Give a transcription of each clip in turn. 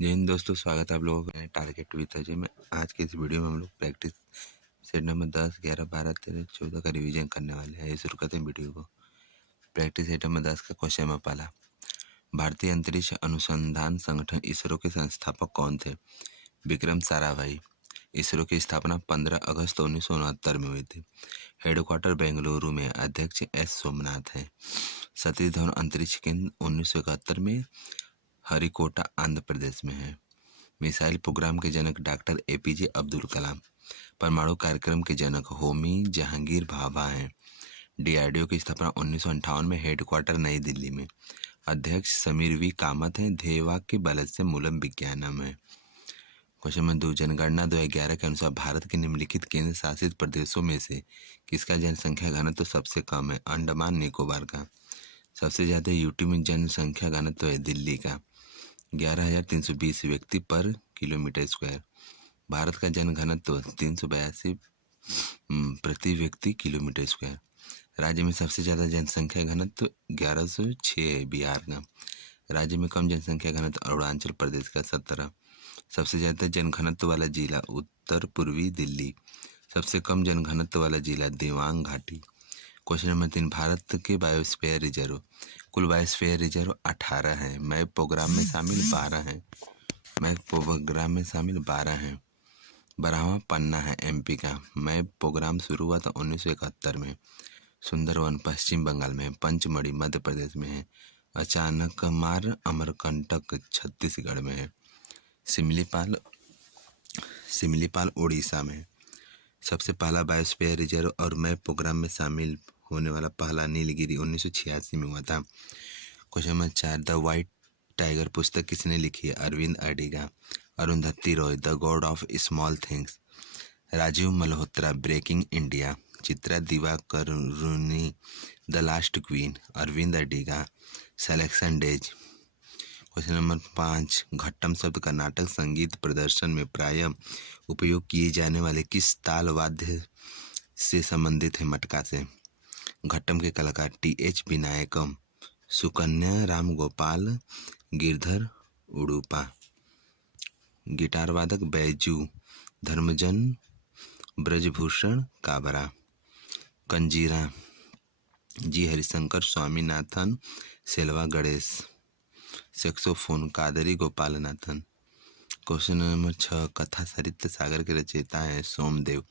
जय हिंद दोस्तों, स्वागत है आप लोगों का टारगेट विद अजय में। आज के इस वीडियो में हम लोग प्रैक्टिस सेट नंबर 10, 11, 12, 13, 14 का रिवीजन करने वाले हैं। ये शुरू करते हैं वीडियो को। प्रैक्टिस सेट नंबर 10 का क्वेश्चन में पहला, भारतीय अंतरिक्ष अनुसंधान संगठन इसरो के संस्थापक कौन थे? विक्रम साराभाई। इसरो की स्थापना 15 अगस्त 1969 में हुई थी। हेडक्वार्टर बेंगलुरु में। अध्यक्ष एस सोमनाथ हैं। सतीश धवन अंतरिक्ष केंद्र 1971 में हरिकोटा आंध्र प्रदेश में है। मिसाइल प्रोग्राम के जनक डॉक्टर एपीजे अब्दुल कलाम। परमाणु कार्यक्रम के जनक होमी जहांगीर भाभा हैं। डीआरडीओ की स्थापना 1958 में। हेडक्वार्टर नई दिल्ली में। अध्यक्ष समीर वी कामत हैं। ध्येय वाक्य बलद से मूलम विज्ञानम है। क्वेश्चन नंबर 2, जनगणना 2011 के अनुसार भारत के निम्नलिखित केंद्र शासित प्रदेशों में से किसका जनसंख्या घनत्व सबसे कम है? अंडमान निकोबार का। सबसे ज्यादा यूटी में जनसंख्या घनत्व है दिल्ली का, 11,320 व्यक्ति पर किलोमीटर स्क्वायर। भारत का जनघनत्व 382 प्रति व्यक्ति किलोमीटर स्क्वायर। राज्य में सबसे ज़्यादा जनसंख्या घनत्व 1106 है बिहार का। राज्य में कम जनसंख्या घनत्व अरुणाचल प्रदेश का 17। सबसे ज़्यादा जनघनत्व वाला जिला उत्तर पूर्वी दिल्ली। सबसे कम जनघनत्व वाला जिला देवांग घाटी। क्वेश्चन नंबर 3, भारत के बायोस्फीयर रिजर्व। कुल बायोस्फीयर रिजर्व 18 हैं। मैप प्रोग्राम में शामिल 12 हैं। मैप प्रोग्राम में शामिल 12 हैं। 12वां पन्ना है एमपी का। मैप प्रोग्राम शुरू हुआ था 1971 में। सुंदरवन पश्चिम बंगाल में है। पंचमढ़ी मध्य प्रदेश में है। अचानक मार अमरकंटक छत्तीसगढ़ में है। सिमलीपाल उड़ीसा में है। सबसे पहला बायोस्फीयर रिजर्व और मैप प्रोग्राम में शामिल होने वाला पहला नीलगिरी 1986 में हुआ था। Question number 4, the white tiger पुस्तक किसने लिखी है? Arvind Adiga. Arundhati Roy, the god of small things. Rajiv Malhotra, breaking India. Chitra Divakaruni, the last queen. Arvind Adiga. Selection days. Question number 5, Ghattam शब्द का नाटक संगीत प्रदर्शन में प्रायः उपयोग किए जाने वाले किस ताल वाद्य से संबंधित है? मटका से। घट्टम के कलाकार टीएच विनायकम, सुकन्या राम गोपाल, गिरधर उडुपा। गिटार वादक Baiju, Dharmajan Brijbhushan Kabra. Kanjira G Harishankar Swaminathan, Selva Ganesh. Saxophone Kadri Gopalnathan. Question number 6, कथा साहित्य सागर के रचयिता है सोमदेव।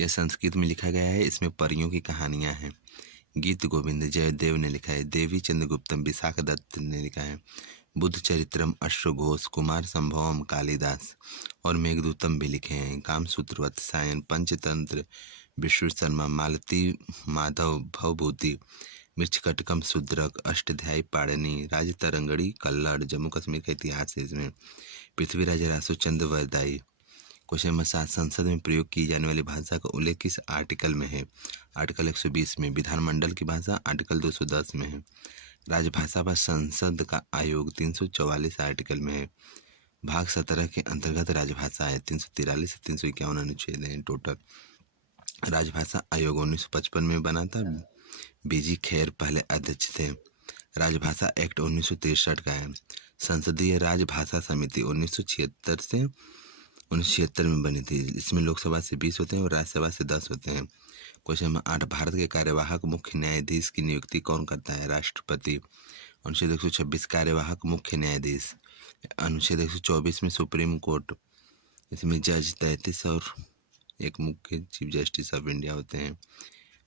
यह संस्कृत में लिखा गया है। इसमें परियों की कहानियां हैं। गीत गोविंद जयदेव ने लिखा है। देवी चंद्रगुप्तम विशाख दत्त ने लिखा है। बुद्ध चरित्रम अश्वघोष, कुमार संभवम कालिदास और मेघदूतम भी लिखे हैं। कामसूत्र वात्स्यायन, पंचतंत्र विष्णु शर्मा, मालती माधव भवभूति, मृच्छकटकम शूद्रक, अष्टाध्यायी पाणिनि, राजतरंगड़ी कल्लड़। जम्मू कश्मीर का इतिहास है इसमें। पृथ्वीराज रासो चंद्र वरदाई। क्वेश्चन नंबर 7, संसद में प्रयोग की जाने वाली भाषा का उल्लेख किस आर्टिकल में है? आर्टिकल 120 में। विधानमंडल की भाषा आर्टिकल 210 में है। राजभाषा पर संसद का आयोग 344 आर्टिकल में है। भाग 17 के अंतर्गत राजभाषा है। 343 से 351 अनुच्छेद हैं टोटल। राजभाषा आयोग 1955 में बना था। बीजी खैर पहले अध्यक्ष थे। राजभाषा एक्ट 1963 का है। संसदीय राजभाषा समिति 1976 में बनी थी। इसमें लोकसभा से 20 होते हैं और राज्यसभा से 10 होते हैं। क्वेश्चन नंबर 8, भारत के कार्यवाहक मुख्य न्यायाधीश की नियुक्ति कौन करता है? राष्ट्रपति। अनुच्छेद 126 कार्यवाहक मुख्य न्यायाधीश। अनुच्छेद 124 में सुप्रीम कोर्ट, इसमें जज 33 और एक मुख्य चीफ जस्टिस ऑफ इंडिया होते हैं।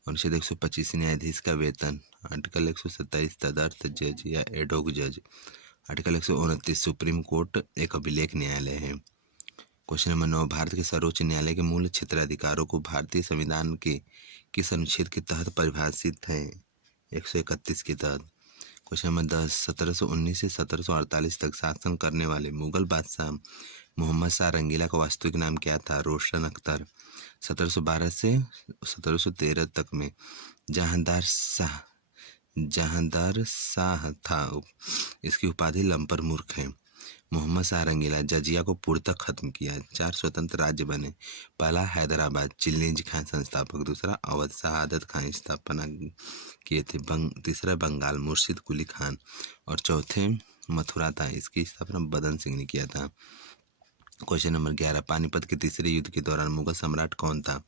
अनुच्छेद 125 न्यायाधीश का वेतन। आर्टिकल 127 तदर्थ जज या एडोक जज। आर्टिकल 129 सुप्रीम कोर्ट एक अभिलेख न्यायालय है। क्वेश्चन नंबर 9, भारत के सर्वोच्च न्यायालय के मूल क्षेत्राधिकारों को भारतीय संविधान के किस अनुच्छेद के तहत परिभाषित है? 131 के तहत। क्वेश्चन नंबर 10, 1719 से 1748 तक शासन करने वाले मुगल बादशाह मोहम्मद शाह रंगीला का वास्तविक नाम क्या था? रोशन अख्तर। 1712 से 1713 तक में जहांदार शाह था। इसकी उपाधि लंपर मूर्ख है। मोहम्मद शाह रंगीला जजिया को पूर्णतः खत्म किया। 4 स्वतंत्र राज्य बने। पहला हैदराबाद, चिल्लिज खान संस्थापक। दूसरा अवध, शहादत खान स्थापना किए थे। तीसरा बंगाल, मुर्शिद कुली खान। और चौथे मथुरा था। इसकी स्थापना बदन सिंह ने किया था। क्वेश्चन नंबर 11, पानीपत के तीसरे युद्ध के दौरान मुगल सम्राट कौन था?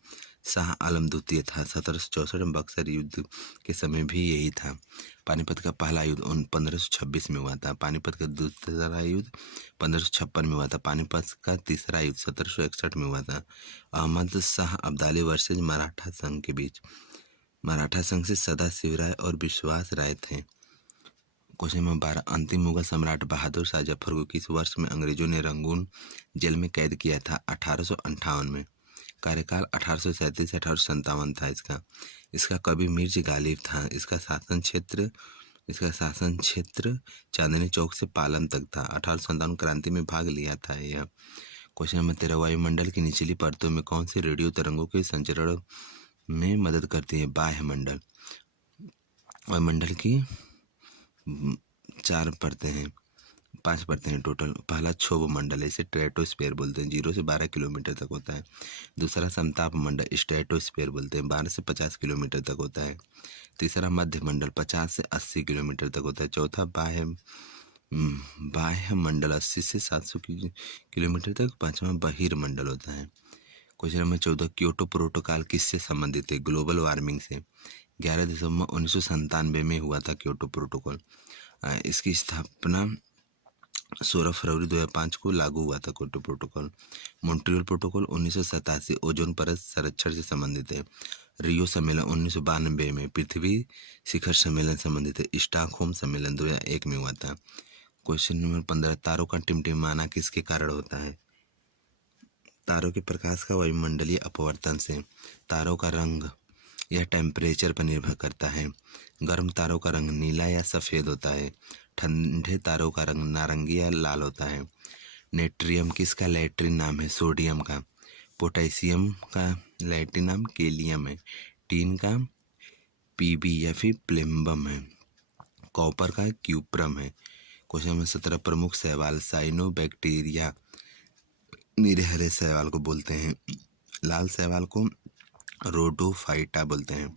शाह आलम द्वितीय था। 1764 में बक्सर युद्ध के समय भी यही था। पानीपत का पहला युद्ध 1526 में हुआ था। पानीपत का दूसरा युद्ध 1556 में हुआ था। पानीपत का तीसरा युद्ध 1761 में हुआ था। अहमद शाह अब्दाली वर्सेज मराठा संघ के बीच। मराठा संघ से सदा शिवराय और विश्वास राय थे। क्वेश्चन नंबर 12, अंतिम मुगल सम्राट बहादुर शाह जफर को किस वर्ष में अंग्रेजों ने रंगून जेल में कैद किया था? 1858 में। कार्यकाल 1837 से 1857 था इसका कवि मिर्ज गालिब था। इसका शासन क्षेत्र चांदनी चौक से पालम तक था। 1857 क्रांति में भाग लिया था यह। क्वेश्चन नंबर 13, वायुमंडल की निचली परतों में कौन सी रेडियो तरंगों के संचरण में मदद करती है? बाह्य मंडल। वायुमंडल की 5 परतें हैं टोटल। पहला क्षोभ मंडल है, इसे स्ट्रेटोस्फीयर बोलते हैं, 0 से 12 किलोमीटर तक होता है। दूसरा समताप मंडल स्ट्रेटोस्फीयर बोलते हैं, 12 से 50 किलोमीटर तक होता है। तीसरा मध्य मंडल 50 से 80 किलोमीटर तक होता है। चौथा बाह्य मंडल 80 से 700 किलोमीटर तक। पांचवा बहिर्मंडल होता है। क्वेश्चन नंबर 14, क्योटो प्रोटोकॉल किससे संबंधित है? ग्लोबल वार्मिंग से। 11 दिसंबर 1997 में हुआ था क्योटो प्रोटोकॉल। इसकी स्थापना 16 फरवरी 2005 को लागू हुआ था Kyoto protocol. Montreal protocol 1987 ozone परत संरक्षण से संबंधित है। रियो सम्मेलन 1992 में। पृथ्वी शिखर सम्मेलन संबंधित है। स्टॉकहोम सम्मेलन 2001 में हुआ था। क्वेश्चन नंबर 15, तारों का टिमटिमाना किसके कारण होता है? तारों के प्रकाश का वायुमंडलीय अपवर्तन से। तारों का रंग यह टेम्परेचर पर निर्भर करता है। गर्म तारों का रंग नीला या सफ़ेद होता है। ठंडे तारों का रंग नारंगी या लाल होता है। नेट्रियम किसका लैटिन नाम है? सोडियम का। पोटेशियम का लैटिन नाम केलियम है। टीन का पीबी या फिर प्लेम्बम है। कॉपर का क्यूप्रम है। क्वेश्चन नंबर 17, प्रमुख शैवाल साइनोबैक्टीरिया नीले हरे शैवाल को बोलते हैं। लाल शैवाल को रोडोफाइटा बोलते हैं।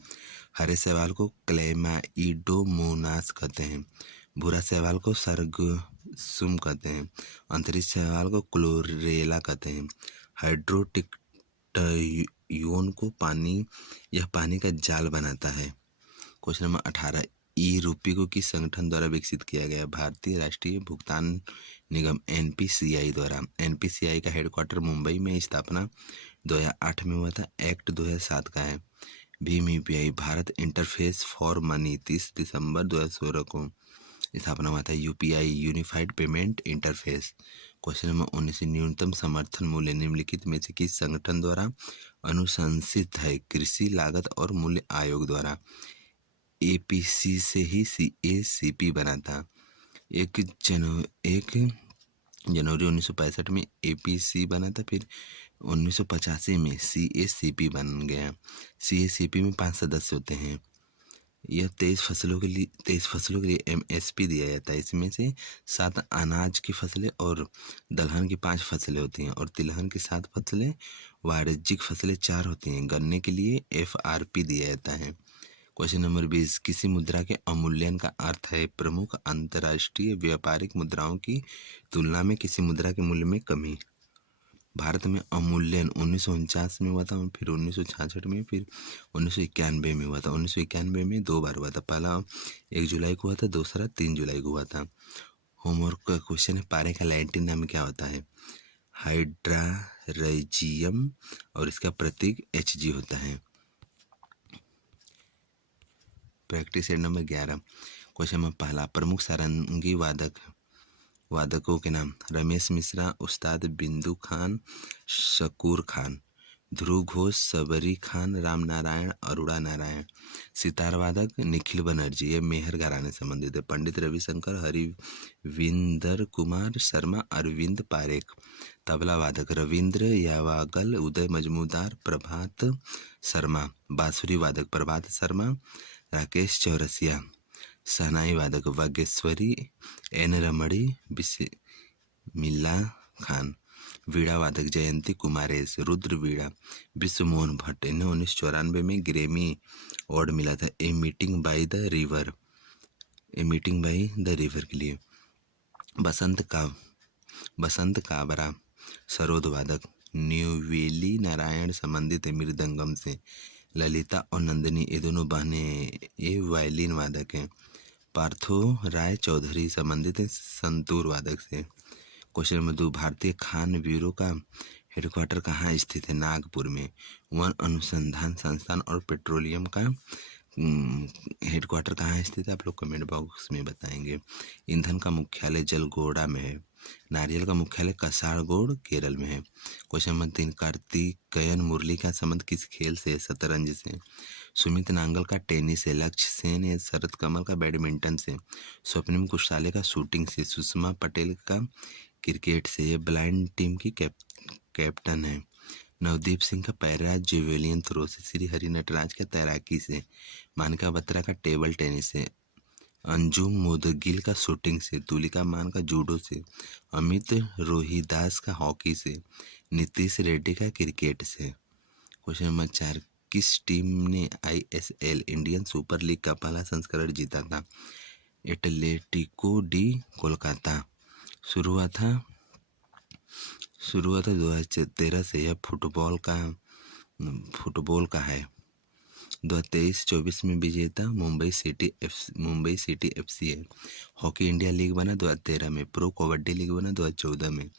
हरे शैवाल को क्लेमाइडोमोनास कहते हैं। भूरा शैवाल को सरगुसुम कहते हैं। अंतरिक्ष शैवाल को क्लोरेला कहते हैं। हाइड्रोटिक्टयोन को यह पानी का जाल बनाता है। क्वेश्चन नंबर 18, ई रूपी को किस संगठन द्वारा विकसित किया गया? भारतीय राष्ट्रीय भुगतान निगम एनपीसीआई द्वारा। एनपीसीआई का हेडक्वार्टर मुंबई में। स्थापना 2008 में हुआ था। एक्ट 2007 का है। Bhim UPI Bharat interface for money 30 दिसंबर 2016 को स्थापना हुआ था। UPI unified payment interface. Question number 19, न्यूनतम समर्थन मूल्य निम्नलिखित में से किस संगठन द्वारा अनुशंसित है? कृषि लागत और मूल्य आयोग द्वारा। एपीसी से ही सीएसीपी बना था। 1 जनवरी 1965 में एपीसी बना था। फिर 1985 में सीएसीपी बन गया। सीएसीपी में 5 सदस्य होते हैं। यह 23 फसलों के लिए एमएसपी दिया जाता है। इसमें से 7 अनाज की फसलें और दलहन की 5 फसलें होती हैं और तिलहन की 7 फसलें, वाणिज्यिक फसलें 4 होती हैं। गन्ने के लिए एफआरपी दिया जाता है। क्वेश्चन नंबर 20, किसी मुद्रा के अवमूल्यन का अर्थ है प्रमुख अंतर्राष्ट्रीय व्यापारिक मुद्राओं की तुलना में किसी मुद्रा के मूल्य में कमी। भारत में अवमूल्यन 1949 में हुआ था, फिर 1966 में, फिर 1991 में हुआ था। 1991 में 2 बार हुआ था। पहला 1 जुलाई को हुआ था, दूसरा 3 जुलाई को हुआ था। होमवर्क का क्वेश्चन है, पारे का लैटिन नाम क्या होता है? हाइड्रारजियम और इसका प्रतीक Hg होता है। Practice set number 11। Question number पहला, प्रमुख सारंगी वादकों के नाम। रमेश मिश्रा, उस्ताद बिंदु खान, शकूर खान। ध्रुव घोष, सबरी खान, राम नारायण, अरुणा नारायण। सितार वादक निखिल बनर्जी, ये मेहर घराने संबंधित है। पंडित रविशंकर, हरिविंदर कुमार शर्मा, अरविंद पारेख। तबला वादक रविंद्र यावागल, उदय मजमूदार, प्रभात शर्मा। बांसुरी वादक प्रभात शर्मा, राकेश चौरसिया। शहनाई वादक वागेश्वरी, एन रमणी, बिस्मिल्ला खान। वीणा वादक जयंती कुमारेश, रुद्र वीणा। विश्व मोहन भट्ट, इन्हें 1994 में ग्रैमी अवार्ड मिला था a meeting by the river के लिए। बसंत का बसंत काबरा सरोद वादक, न्यूवेली नारायण संबंधित है मृदंगम से, ललिता और नंदिनी ये दोनों बहनें ये वायलिन वादक हैं। पार्थो राय चौधरी संबंधित है संतूर वादक से। क्वेश्चन नंबर 2, भारतीय खान ब्यूरो का हेडक्वार्टर कहाँ स्थित है? नागपुर में। वन अनुसंधान संस्थान और पेट्रोलियम का हेडक्वार्टर कहाँ स्थित है? आप लोग कमेंट बॉक्स में बताएंगे। ईंधन का मुख्यालय जलगोड़ा में है। नारियल का मुख्यालय कसारगोड़ केरल में है। क्वेश्चन नंबर 3, कार्तिकेयन मुरली का संबंध किस खेल से है? शतरंज से। सुमित नांगल का टेनिस से, लक्ष्य सेन या शरद कमल का बैडमिंटन से, स्वप्निम कुशवाले का शूटिंग से, सुषमा पटेल का क्रिकेट से। ये ब्लाइंड टीम की कैप्टन है। नवदीप सिंह का पैरा जेवेलियन थ्रो से, श्री हरि नटराज का तैराकी से, मानिका बत्रा का टेबल टेनिस से, अंजुम मोदगिल का शूटिंग से, तुलिका मान का जूडो से, अमित रोहिदास का हॉकी से, नीतीश रेड्डी का क्रिकेट से। क्वेश्चन नंबर 4, किस टीम ने ISL इंडियन सुपर लीग का पहला संस्करण जीता था? Atletico D Kolkata. शुरू हुआ था 2013 से। यह फुटबॉल का है। 2023-24 में विजेता मुंबई सिटी FC है। हॉकी इंडिया लीग बना 2013 में। प्रो कबड्डी लीग बना 2014 में।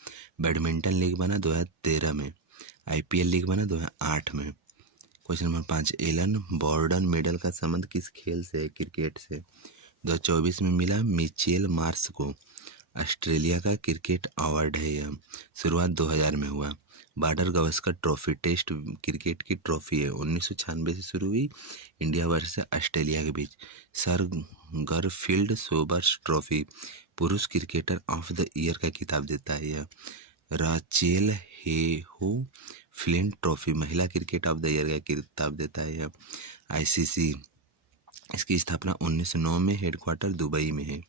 बैडमिंटन लीग बना 2013 में। IPL लीग बना 2008 में। क्वेश्चन नंबर 5, एलन बॉर्डन मेडल का संबंध किस खेल से है? क्रिकेट से। 2024 में मिला मिचेल मार्श को। ऑस्ट्रेलिया का क्रिकेट अवार्ड है यह। शुरुआत 2000 में हुआ। Border Gavaskar trophy test cricket की ट्रॉफी है। 1996 से शुरू हुई इंडिया वर्सेस ऑस्ट्रेलिया के बीच। सर गरफील्ड सोबर्स ट्रॉफी पुरुष क्रिकेटर ऑफ द ईयर का खिताब देता है यह। राचेल हेहो फ्लिंट ट्रॉफी महिला क्रिकेट ऑफ द ईयर का खिताब देता है यह। ICC इसकी स्थापना 1909 में, हेडक्वार्टर दुबई में है।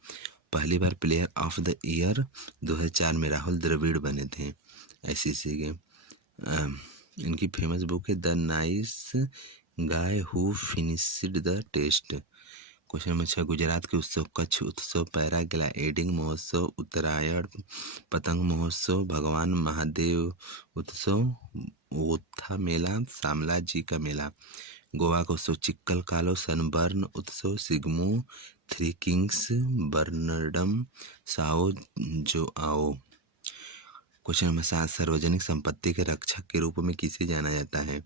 पहली बार प्लेयर ऑफ द ईयर 2004 में राहुल द्रविड़ बने थे ICC के। इनकी फेमस बुक है the nice guy who finished the test. Question number 6, Gujarat के उत्सव कच्छ उत्सव, पैराग्लाइडिंग महोत्सव, उत्तरायण पतंग महोत्सव, भगवान महादेव उत्सव, ओथा मेला, शामला जी का मेला। गोवा का उत्सव चिक्कल कालो सनबर्न उत्सव, सिग्मो, थ्री किंग्स, बर्नडम, साओ जो आओ। क्वेश्चन नंबर 7, सार्वजनिक संपत्ति के रक्षक के रूप में किसे जाना जाता है?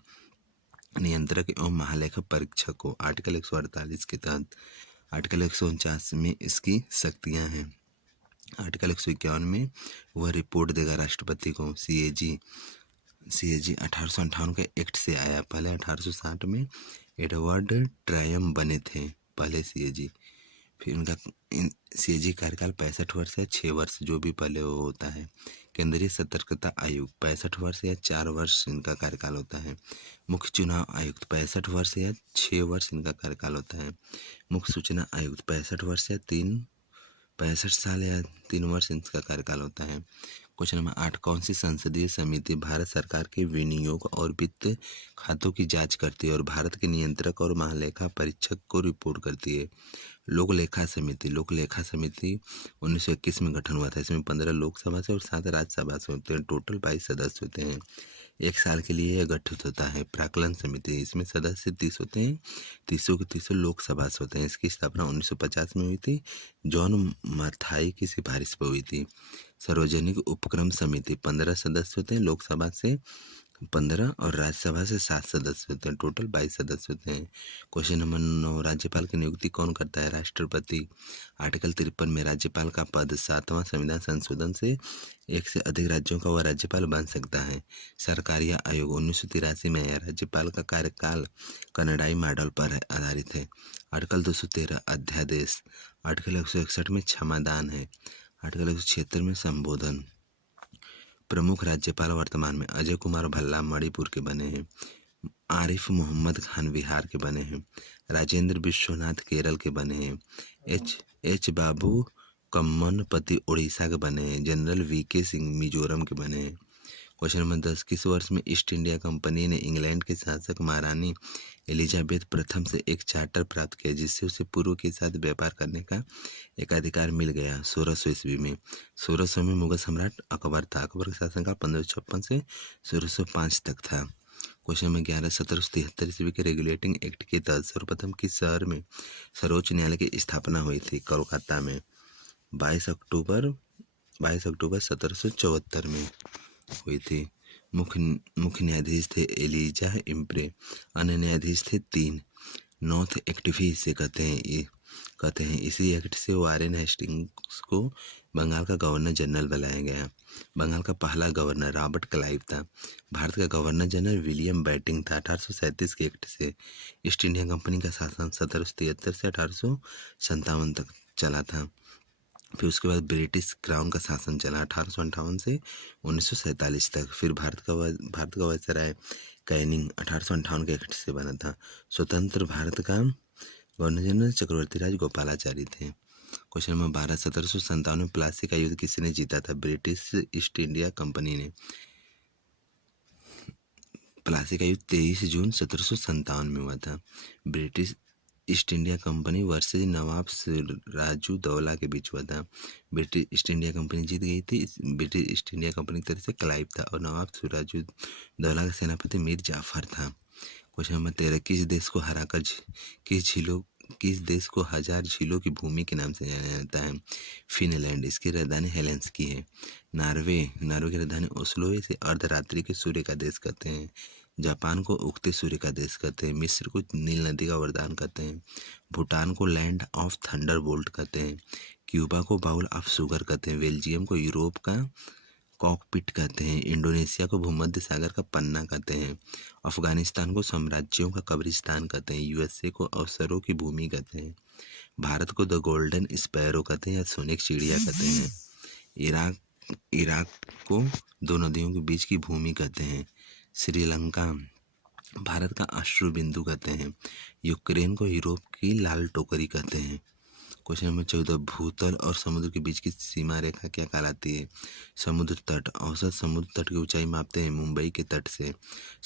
नियंत्रक एवं महालेखा परीक्षक को। आर्टिकल 148 के तहत। आर्टिकल 149 में इसकी शक्तियां हैं। आर्टिकल 151 में वह रिपोर्ट देगा राष्ट्रपति को। CAG 1858 के एक्ट से आया। पहले 1860 में एडवर्ड ट्रायम बने थे पहले CAG। फिर उनका CAG कार्यकाल 65 वर्ष या 6 वर्ष जो भी पहले वो होता है। केंद्रीय सतर्कता आयुक्त 65 वर्ष या 4 वर्ष इनका कार्यकाल होता है। मुख्य चुनाव आयुक्त 65 वर्ष या 6 वर्ष इनका कार्यकाल होता है। मुख्य सूचना आयुक्त 65 वर्ष या 65 साल या 3 वर्ष इनका कार्यकाल होता है। क्वेश्चन नंबर 8, कौन सी संसदीय समिति भारत सरकार के विनियोग और वित्त खातों की जांच करती है और भारत के नियंत्रक और महालेखा परीक्षक को रिपोर्ट करती है? लोक लेखा समिति। लोक लेखा समिति 1921 में गठन हुआ था। इसमें 15 लोकसभा से और 7 राज्यसभा से होते हैं। टोटल 22 सदस्य होते हैं। 1 साल के लिए यह गठित होता है। प्राक्कलन समिति, इसमें सदस्य 30 होते हैं। 30 के 30 लोकसभा से होते हैं। इसकी स्थापना 1950 में हुई थी। जॉन मथाई की सिफारिश पर हुई थी। सार्वजनिक उपक्रम समिति 15 सदस्य होते हैं। लोकसभा से 15 और राज्यसभा से 7 सदस्य होते हैं। टोटल 22 सदस्य होते हैं। क्वेश्चन नंबर 9, राज्यपाल की नियुक्ति कौन करता है? राष्ट्रपति। आर्टिकल 53 में राज्यपाल का पद 7वां संविधान संशोधन से 1 से अधिक राज्यों का वह राज्यपाल बन सकता है। सरकारी आयोग 1983 में आया। राज्यपाल का कार्यकाल कनाडाई मॉडल पर आधारित है। आर्टिकल 213 अध्यादेश। आर्टिकल 161 में क्षमादान है। आर्टिकल 176 में संबोधन। प्रमुख राज्यपाल वर्तमान में अजय कुमार भल्ला मणिपुर के बने हैं। आरिफ मोहम्मद खान बिहार के बने हैं। राजेंद्र विश्वनाथ केरल के बने हैं। एच बाबू कम्मनपति उड़ीसा के बने हैं। जनरल VK सिंह मिजोरम के बने हैं। क्वेश्चन नंबर 10, किस वर्ष में ईस्ट इंडिया कंपनी ने इंग्लैंड के शासक महारानी एलिजाबेथ प्रथम से एक चार्टर प्राप्त किया जिससे उसे पूर्व के साथ व्यापार करने का एक अधिकार मिल गया? 1600 ईस्वी में। 1600 में मुगल सम्राट अकबर था। अकबर का शासनकाल 1556 से 1605 तक था। क्वेश्चन नंबर 11, 1773 ईस्वी के रेगुलेटिंग एक्ट के तहत सर्वप्रथम किस शहर में सर्वोच्च न्यायालय की स्थापना हुई थी? कोलकाता में। 22 अक्टूबर 1774 में हुई थी। मुख्य न्यायाधीश थे एलिजा इम्प्रे। अन्य न्यायाधीश थे 3। नॉर्थ एक्ट भी इसे कहते हैं। इसी एक्ट से वारेन हेस्टिंग्स को बंगाल का गवर्नर जनरल बनाया गया। बंगाल का पहला गवर्नर रॉबर्ट क्लाइव था। भारत का गवर्नर जनरल विलियम बैटिंग था। 1837 के एक्ट से ईस्ट इंडिया कंपनी का शासन 1773 से 1857 तक चला था। फिर उसके बाद ब्रिटिश क्राउन का शासन चला 1858 से 1947 तक। फिर भारत का वायसराय कैनिंग 1858 के एक्ट से बना था। स्वतंत्र भारत का गवर्नर जनरल चक्रवर्ती राज गोपालाचारी थे। क्वेश्चन नंबर 12, 1757 में प्लासी का युद्ध किसने जीता था? ब्रिटिश ईस्ट इंडिया कंपनी ने। प्लासी का युद्ध 23 जून 1757 में हुआ था। British East India Company versus Nawab Sirajuddaula के बीच हुआ था। ब्रिटिश ईस्ट इंडिया कंपनी जीत गई थी। ब्रिटिश ईस्ट इंडिया कंपनी की तरफ से क्लाइव था और नवाब सिराजुद्दौला का सेनापति मीर जाफर था। क्वेश्चन नंबर 13, किस देश को हराकर किस देश को 1000 झीलों की भूमि के नाम से जाना जाता है? फिनलैंड। इसकी राजधानी हेलेंसिकी है। नॉर्वे की राजधानी ओस्लो है। इसे अर्धरात्रि के सूर्य का देश कहते हैं। जापान को उगते सूर्य का देश कहते हैं। मिस्र को नील नदी का वरदान कहते हैं। भूटान को लैंड ऑफ थंडरबोल्ट कहते हैं। क्यूबा को बाउल ऑफ शुगर कहते हैं। बेल्जियम को यूरोप का कॉकपिट कहते हैं। इंडोनेशिया को भूमध्य सागर का पन्ना कहते हैं। अफगानिस्तान को साम्राज्यों का कब्रिस्तान कहते हैं। यूएसए को अवसरों की भूमि कहते हैं। भारत को द गोल्डन स्पैरो कहते हैं या सोने की चिड़िया कहते हैं। इराक को दो नदियों के बीच की भूमि कहते हैं। श्रीलंका भारत का अश्रु बिंदु कहते हैं। यूक्रेन को यूरोप की लाल टोकरी कहते हैं। क्वेश्चन नंबर 14, भूतल और समुद्र के बीच की सीमा रेखा क्या कहलाती है? समुद्र तट। औसत समुद्र तट की ऊंचाई मापते हैं मुंबई के तट से।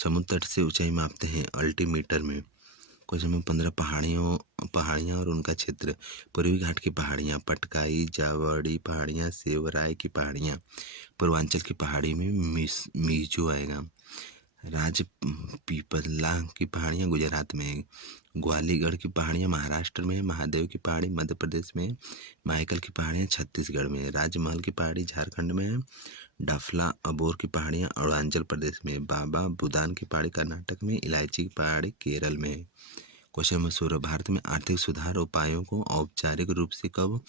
समुद्र तट से ऊंचाई मापते हैं अल्टीमीटर में। क्वेश्चन नंबर 15, पहाड़ियाँ और उनका क्षेत्र। पूर्वी घाट की पहाड़ियाँ, पटकाई जावड़ी पहाड़ियाँ, सेवराय की पहाड़ियाँ। पूर्वांचल की पहाड़ी में मीजो आएगा। राजपीपला की पहाड़ियाँ गुजरात में है। ग्वालीगढ़ की पहाड़ियाँ महाराष्ट्र में है। महादेव की पहाड़ी मध्य प्रदेश में है। माइकल की पहाड़ियाँ छत्तीसगढ़ में है। राजमहल की पहाड़ी झारखंड में है। डफला अबोर की पहाड़ियाँ अरुणाचल प्रदेश में है। बाबा बुदान की पहाड़ी कर्नाटक में। इलायची की पहाड़ी केरल में है। क्वेश्चन नंबर 16, भारत में आर्थिक सुधार उपायों को औपचारिक रूप से कब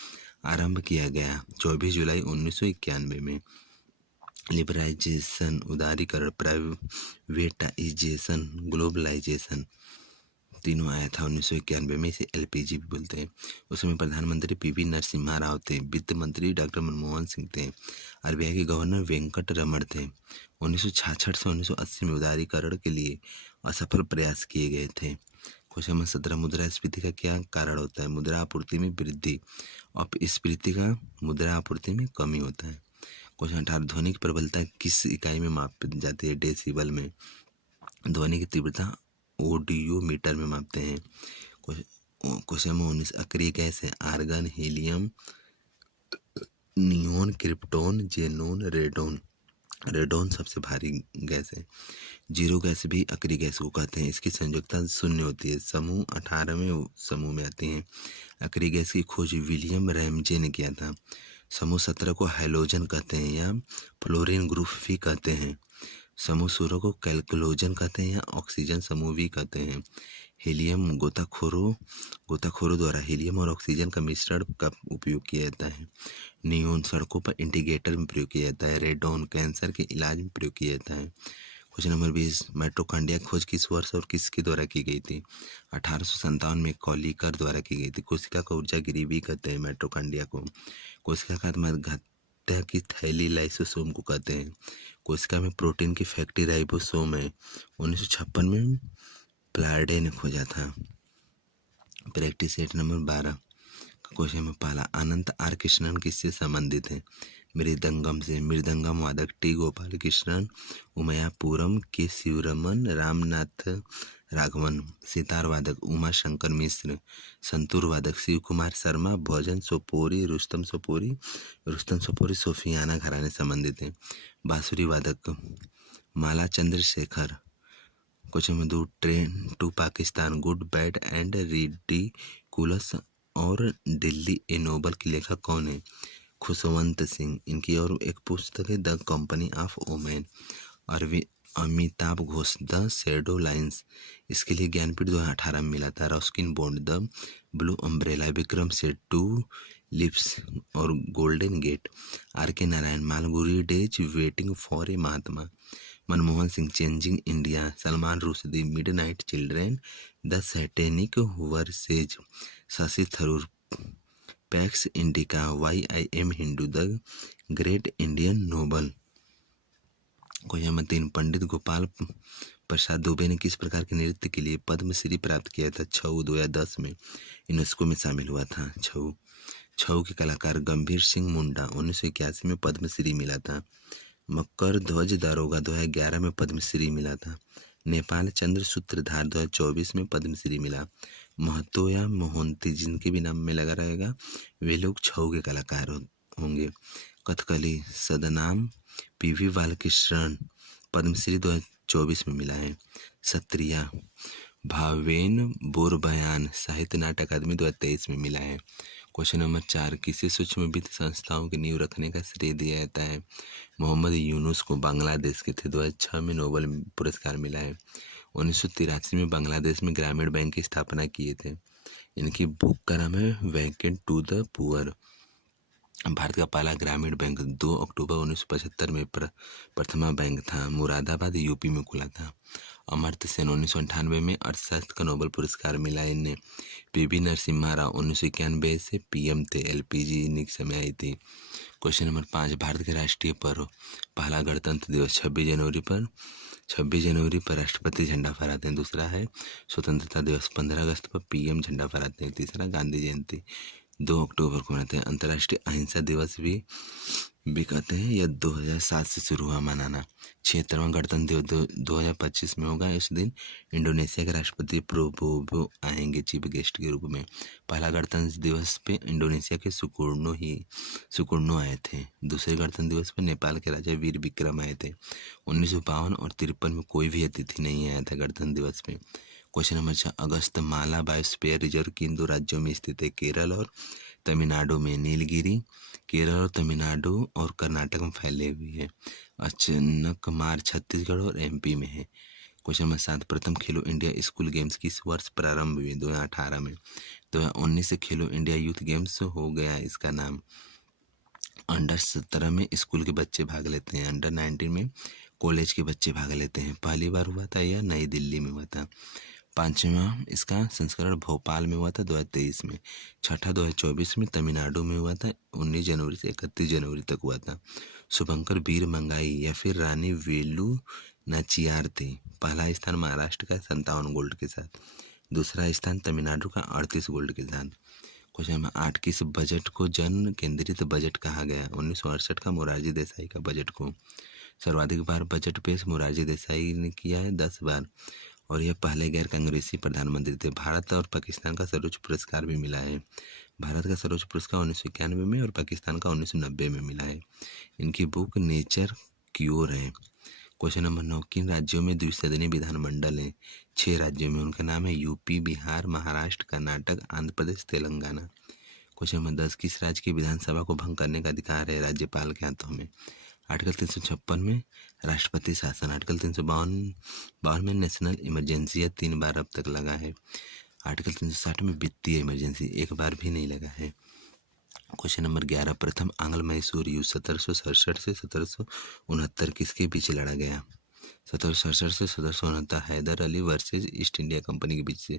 आरंभ किया गया? 24 जुलाई 1991 में। लिबरलाइजेशन उदारीकरण, प्राइवेटाइजेशन, ग्लोबलाइजेशन तीनों आया था 1991 में। इसे एलपीजी भी बोलते हैं। उसमें प्रधानमंत्री पीवी नरसिम्हा राव थे। वित्त मंत्री डॉक्टर मनमोहन सिंह थे। आरबीआई के गवर्नर वेंकट रमण थे। 1966 से 1980 में उदारीकरण के लिए असफल प्रयास किए गए थे। क्वेश्चन नंबर 17, मुद्रास्फीति का क्या कारण होता है? मुद्रा आपूर्ति में वृद्धि। अपस्फीति का मुद्रा आपूर्ति में कमी होता है। क्वेश्चन 18, ध्वनि की प्रबलता किस इकाई में मापी जाती है? डेसिबल में। ध्वनि की तीव्रता ऑडियोमीटर में मापते हैं। क्वेश्चन नंबर 19, अक्रिय गैस है। Argon, helium, neon, krypton, xenon, radon. Radon सबसे भारी गैस है। जीरो गैस भी अक्रिय गैस को कहते हैं। इसकी संयोजकता शून्य होती है। समूह 18वें समूह में आती हैं। अक्रिय गैस की खोज विलियम रैमजे ने किया था। समूह 17 को हैलोजन कहते हैं या फ्लोरीन ग्रुप भी कहते हैं। समूह 16 को कैल्कुलोजन कहते हैं या ऑक्सीजन समूह भी कहते हैं। हीलियम गोताखोरों द्वारा हीलियम और ऑक्सीजन का मिश्रण का उपयोग किया जाता है। नियोन सड़कों पर इंडिकेटर में प्रयोग किया जाता है। रेडोन कैंसर के इलाज में प्रयोग किया जाता है। क्वेश्चन नंबर 20, माइटोकॉन्ड्रिया की खोज किस वर्ष और किसके द्वारा की गई थी? 1857 में कॉलिकर द्वारा की गई थी। कोशिका का ऊर्जा गिरी भी कहते हैं माइटोकॉन्ड्रिया को। कोशिका का आत्महत्या की थैली लाइसोसोम को कहते हैं। कोशिका में प्रोटीन की फैक्ट्री राइबोसोम है। 1956 में प्लार्डे ने खोजा था। प्रैक्टिस सेट नंबर 12 क्वेश्चन में पहला, अनंत आर कृष्णन किससे संबंधित है? मृदंगम से मृदंगम वादक टी गोपाल कृष्णन, उमयापुरम के शिवरमन रामनाथ राघवन, सितार वादक उमा शंकर मिश्र, संतूर वादक शिव कुमार शर्मा, भोजन सोपोरी रुस्तम सोपोरी सोफियाना घराने संबंधित हैं। बांसुरी वादक Mala Chandrashekhar. Question number 2, train to Pakistan good bad and ridiculous और दिल्ली ए नोबल की लेखक कौन है? खुशवंत सिंह। इनकी और एक पुस्तक है द कंपनी ऑफ वुमेन। और Amitav Ghosh the shadow lines, इसके लिए ज्ञानपीठ 2018 में मिला था। Ruskin Bond the blue umbrella, Vikram Seth two lips और golden gate. R K Narayan Malgudi days waiting for a Mahatma. Manmohan Singh changing India. Salman Rushdie midnight children, the satanic verses. Shashi Tharoor Pax Indica, YIM Hindu, the great Indian novel. Question number 3, Pandit Gopal Prasad Dubey ने किस प्रकार के नृत्य के लिए पद्मश्री प्राप्त किया था? छऊ 2010 में यूनेस्को में शामिल हुआ था। छऊ के कलाकार गंभीर सिंह मुंडा 1981 में पद्मश्री मिला था। मकर ध्वज दारोगा 2011 में पद्मश्री मिला था। नेपाल चंद्र सूत्रधार 2024 में पद्मश्री मिला। महतो या मोहंती जिनके भी नाम में लगा रहेगा वे लोग छऊ के कलाकार होंगे। कथकली सदनाम PV बालकृष्णन पद्मश्री 2024 में मिला है। सत्रिया भावेन बोरबयान साहित्य नाट्य अकादमी 2023 में मिला है। क्वेश्चन नंबर 4, किसे सूक्ष्म वित्त संस्थाओं की नींव रखने का श्रेय दिया जाता है? मोहम्मद यूनुस को, बांग्लादेश के थे। 2006 में नोबेल पुरस्कार मिला है। 1983 में बांग्लादेश में ग्रामीण बैंक की स्थापना किए थे। इनकी बुक का नाम है vacant to the poor. Bharat का पहला ग्रामीण बैंक 2 अक्टूबर 1975 में प्रथमा बैंक था। मुरादाबाद यूपी में खुला था। अमर्त्य सेन 1998 में अर्थशास्त्र का नोबेल पुरस्कार मिला इन्हें। PV नरसिम्हा राव 1991 से PM थे। LPG इन्हीं के समय आई थी। क्वेश्चन नंबर 5, भारत के राष्ट्रीय पर्व पहला गणतंत्र दिवस 26 जनवरी पर राष्ट्रपति झंडा फहराते हैं। दूसरा है स्वतंत्रता दिवस 15 अगस्त पर PM झंडा फहराते हैं। तीसरा गांधी जयंती 2 अक्टूबर को मनाते हैं। अंतर्राष्ट्रीय अहिंसा दिवस भी कहते हैं। यह 2007 से शुरू हुआ मनाना। 76वां गणतंत्र दिवस 2025 में होगा। इस दिन इंडोनेशिया के राष्ट्रपति प्रोबोवो आएंगे चीफ गेस्ट के रूप में। पहला गणतंत्र दिवस पे इंडोनेशिया के सुकुर्णो आए थे। दूसरे गणतंत्र दिवस पर नेपाल के राजा वीर विक्रम आए थे। 1952 और 53 में कोई भी अतिथि नहीं आया था गणतंत्र दिवस में। क्वेश्चन नंबर 6, अगस्त माला बायोस्फीयर रिजर्व किन 2 राज्यों में स्थित है? केरल और तमिलनाडु में। नीलगिरी केरल और तमिलनाडु और कर्नाटक में फैले हुई है। अचनकमार छत्तीसगढ़ और MP में है। क्वेश्चन नंबर 7, प्रथम खेलो इंडिया स्कूल गेम्स किस वर्ष प्रारंभ हुए? 2018 में। 2019 से खेलो इंडिया यूथ गेम्स हो गया इसका नाम। अंडर 17 में स्कूल के बच्चे भाग लेते हैं। अंडर 19 में कॉलेज के बच्चे भाग लेते हैं। पहली बार हुआ था यह नई दिल्ली में हुआ था। 5वां इसका संस्करण भोपाल में हुआ था 2023 में। छठा 2024 में तमिलनाडु में हुआ था। 19 जनवरी से 31 जनवरी तक हुआ था। शुभंकर वीर मंगाई या फिर रानी वेलू नाचियार थे। पहला स्थान महाराष्ट्र का 57 गोल्ड के साथ। दूसरा स्थान तमिलनाडु का 38 गोल्ड के साथ। क्वेश्चन नंबर 8, किस बजट को जन केंद्रित बजट कहा गया? 1968 का मोरारजी देसाई का बजट को। सर्वाधिक बार बजट पेश मोरारजी देसाई ने किया है 10 बार और यह पहले गैर कांग्रेसी प्रधानमंत्री थे। भारत और पाकिस्तान का सर्वोच्च पुरस्कार भी मिला है। भारत का सर्वोच्च पुरस्कार 1991 में और पाकिस्तान का 1990 में मिला है। इनकी बुक नेचर क्योर है। क्वेश्चन नंबर 9, किन राज्यों में द्विसदनीय विधानमंडल है? 6 राज्यों में। उनका नाम है UP, Bihar, Maharashtra, Karnataka, Andhra Pradesh, Telangana. Question number 10, किस राज्य की विधानसभा को भंग करने का अधिकार है राज्यपाल के हाथों में? आर्टिकल 356 में राष्ट्रपति शासन। आर्टिकल 352 में नेशनल इमरजेंसी 3 बार अब तक लगा है। आर्टिकल 360 में वित्तीय इमरजेंसी 1 बार भी नहीं लगा है। क्वेश्चन नंबर 11, प्रथम आंग्ल मैसूर युद्ध 1767 से 1769 किसके बीच लड़ा गया? 1767 से 1769 Hyder Ali versus East India company के बीच से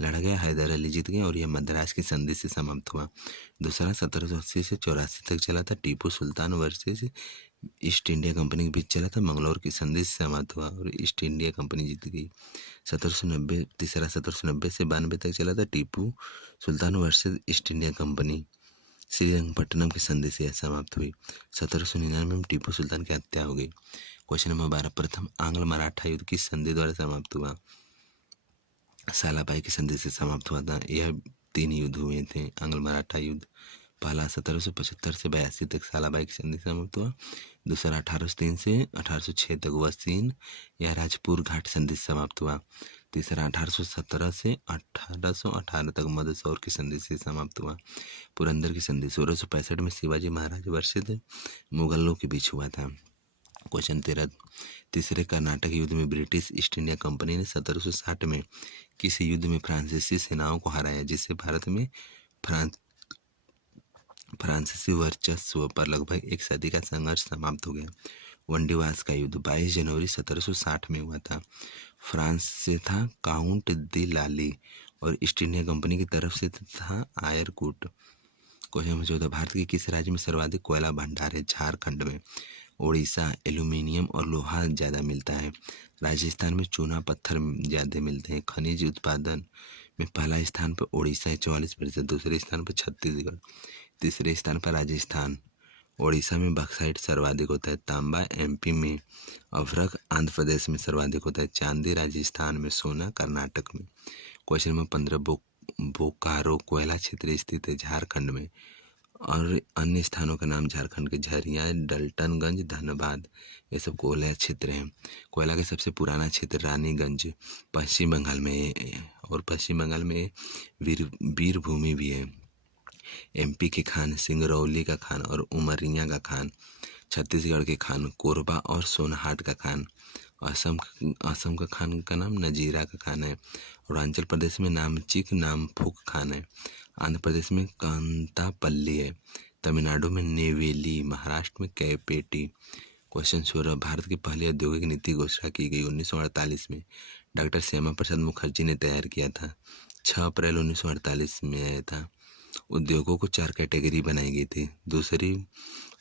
लड़ा गया। हैदर अली जीत गए और यह मद्रास की संधि से समाप्त हुआ। दूसरा 1780 से 84 तक चला था। Tipu Sultan versus East India company के बीच चला था। मंगलौर की संधि से समाप्त हुआ और ईस्ट इंडिया कंपनी जीत गई। 1790 तीसरा 1790 से 92 तक चला था। Tipu Sultan versus East India Company Srirangapatna की संधि से यह समाप्त हुई। 1799 में टीपू सुल्तान की हत्या हो गई। क्वेश्चन नंबर 12, प्रथम आंग्ल मराठा युद्ध किस संधि द्वारा समाप्त हुआ? सालाबाई की संधि से समाप्त हुआ था। यह 3 युद्ध हुए थे आंग्ल मराठा युद्ध। पहला 1775 से 82 तक सालाबाई की संधि से समाप्त हुआ। दूसरा 1803 से 1806 तक वसीन या राजपुर घाट संधि से समाप्त हुआ। तीसरा 1817 से 1818 तक मंदसौर की संधि से समाप्त हुआ। पुरंदर की संधि 1665 में शिवाजी महाराज वर्षित मुगलों के बीच हुआ था। क्वेश्चन 13, तीसरे कर्नाटक युद्ध में ब्रिटिश ईस्ट इंडिया कंपनी ने 1760 में किस युद्ध में फ्रांसीसी सेनाओं को हराया, जिससे भारत में फ्रांसीसी वर्चस्व पर लगभग एक सदी का संघर्ष समाप्त हो गया? वंडीवास का युद्ध 22 जनवरी 1760 में हुआ था। फ्रांस से था काउंट दी लाली और ईस्ट इंडिया कंपनी की तरफ से था आयरकूट। क्वेश्चन नंबर 14, भारत के किस राज्य में सर्वाधिक कोयला भंडार है? झारखंड में। उड़ीसा एल्यूमिनियम और लोहा ज़्यादा मिलता है। राजस्थान में चूना पत्थर ज़्यादा मिलते हैं। खनिज उत्पादन में पहला स्थान पर उड़ीसा है 44%, दूसरे स्थान पर छत्तीसगढ़, तीसरे स्थान पर राजस्थान। उड़ीसा में बक्साइट सर्वाधिक होता है। तांबा एमपी में, अभ्रक आंध्र प्रदेश में सर्वाधिक होता है। चांदी राजस्थान में, सोना कर्नाटक में। क्वेश्चन नंबर 15, बोकारो कोयला क्षेत्र स्थित है झारखंड में और अन्य स्थानों का नाम झारखंड के झरिया, डल्टनगंज, धनबाद, ये सब कोयला क्षेत्र हैं। कोयला का सबसे पुराना क्षेत्र रानीगंज पश्चिम बंगाल में है और पश्चिम बंगाल में वीरभूमि भी है। एमपी के खान सिंगरौली का खान और उमरिया का खान। छत्तीसगढ़ के खान कोरबा और सोनहाट का खान। असम का खान का नाम नजीरा का खान है। अरुणाचल प्रदेश में नामचिक नामफुक खान है। आंध्र प्रदेश में कांतापल्ली है। तमिलनाडु में नेवेली, महाराष्ट्र में कैपेटी। क्वेश्चन 16, भारत की पहली औद्योगिक नीति घोषणा की गई 1948 में। डॉक्टर श्यामा प्रसाद मुखर्जी ने तैयार किया था। 6 अप्रैल 1948 में आया था। उद्योगों को 4 कैटेगरी बनाई गई थी। दूसरी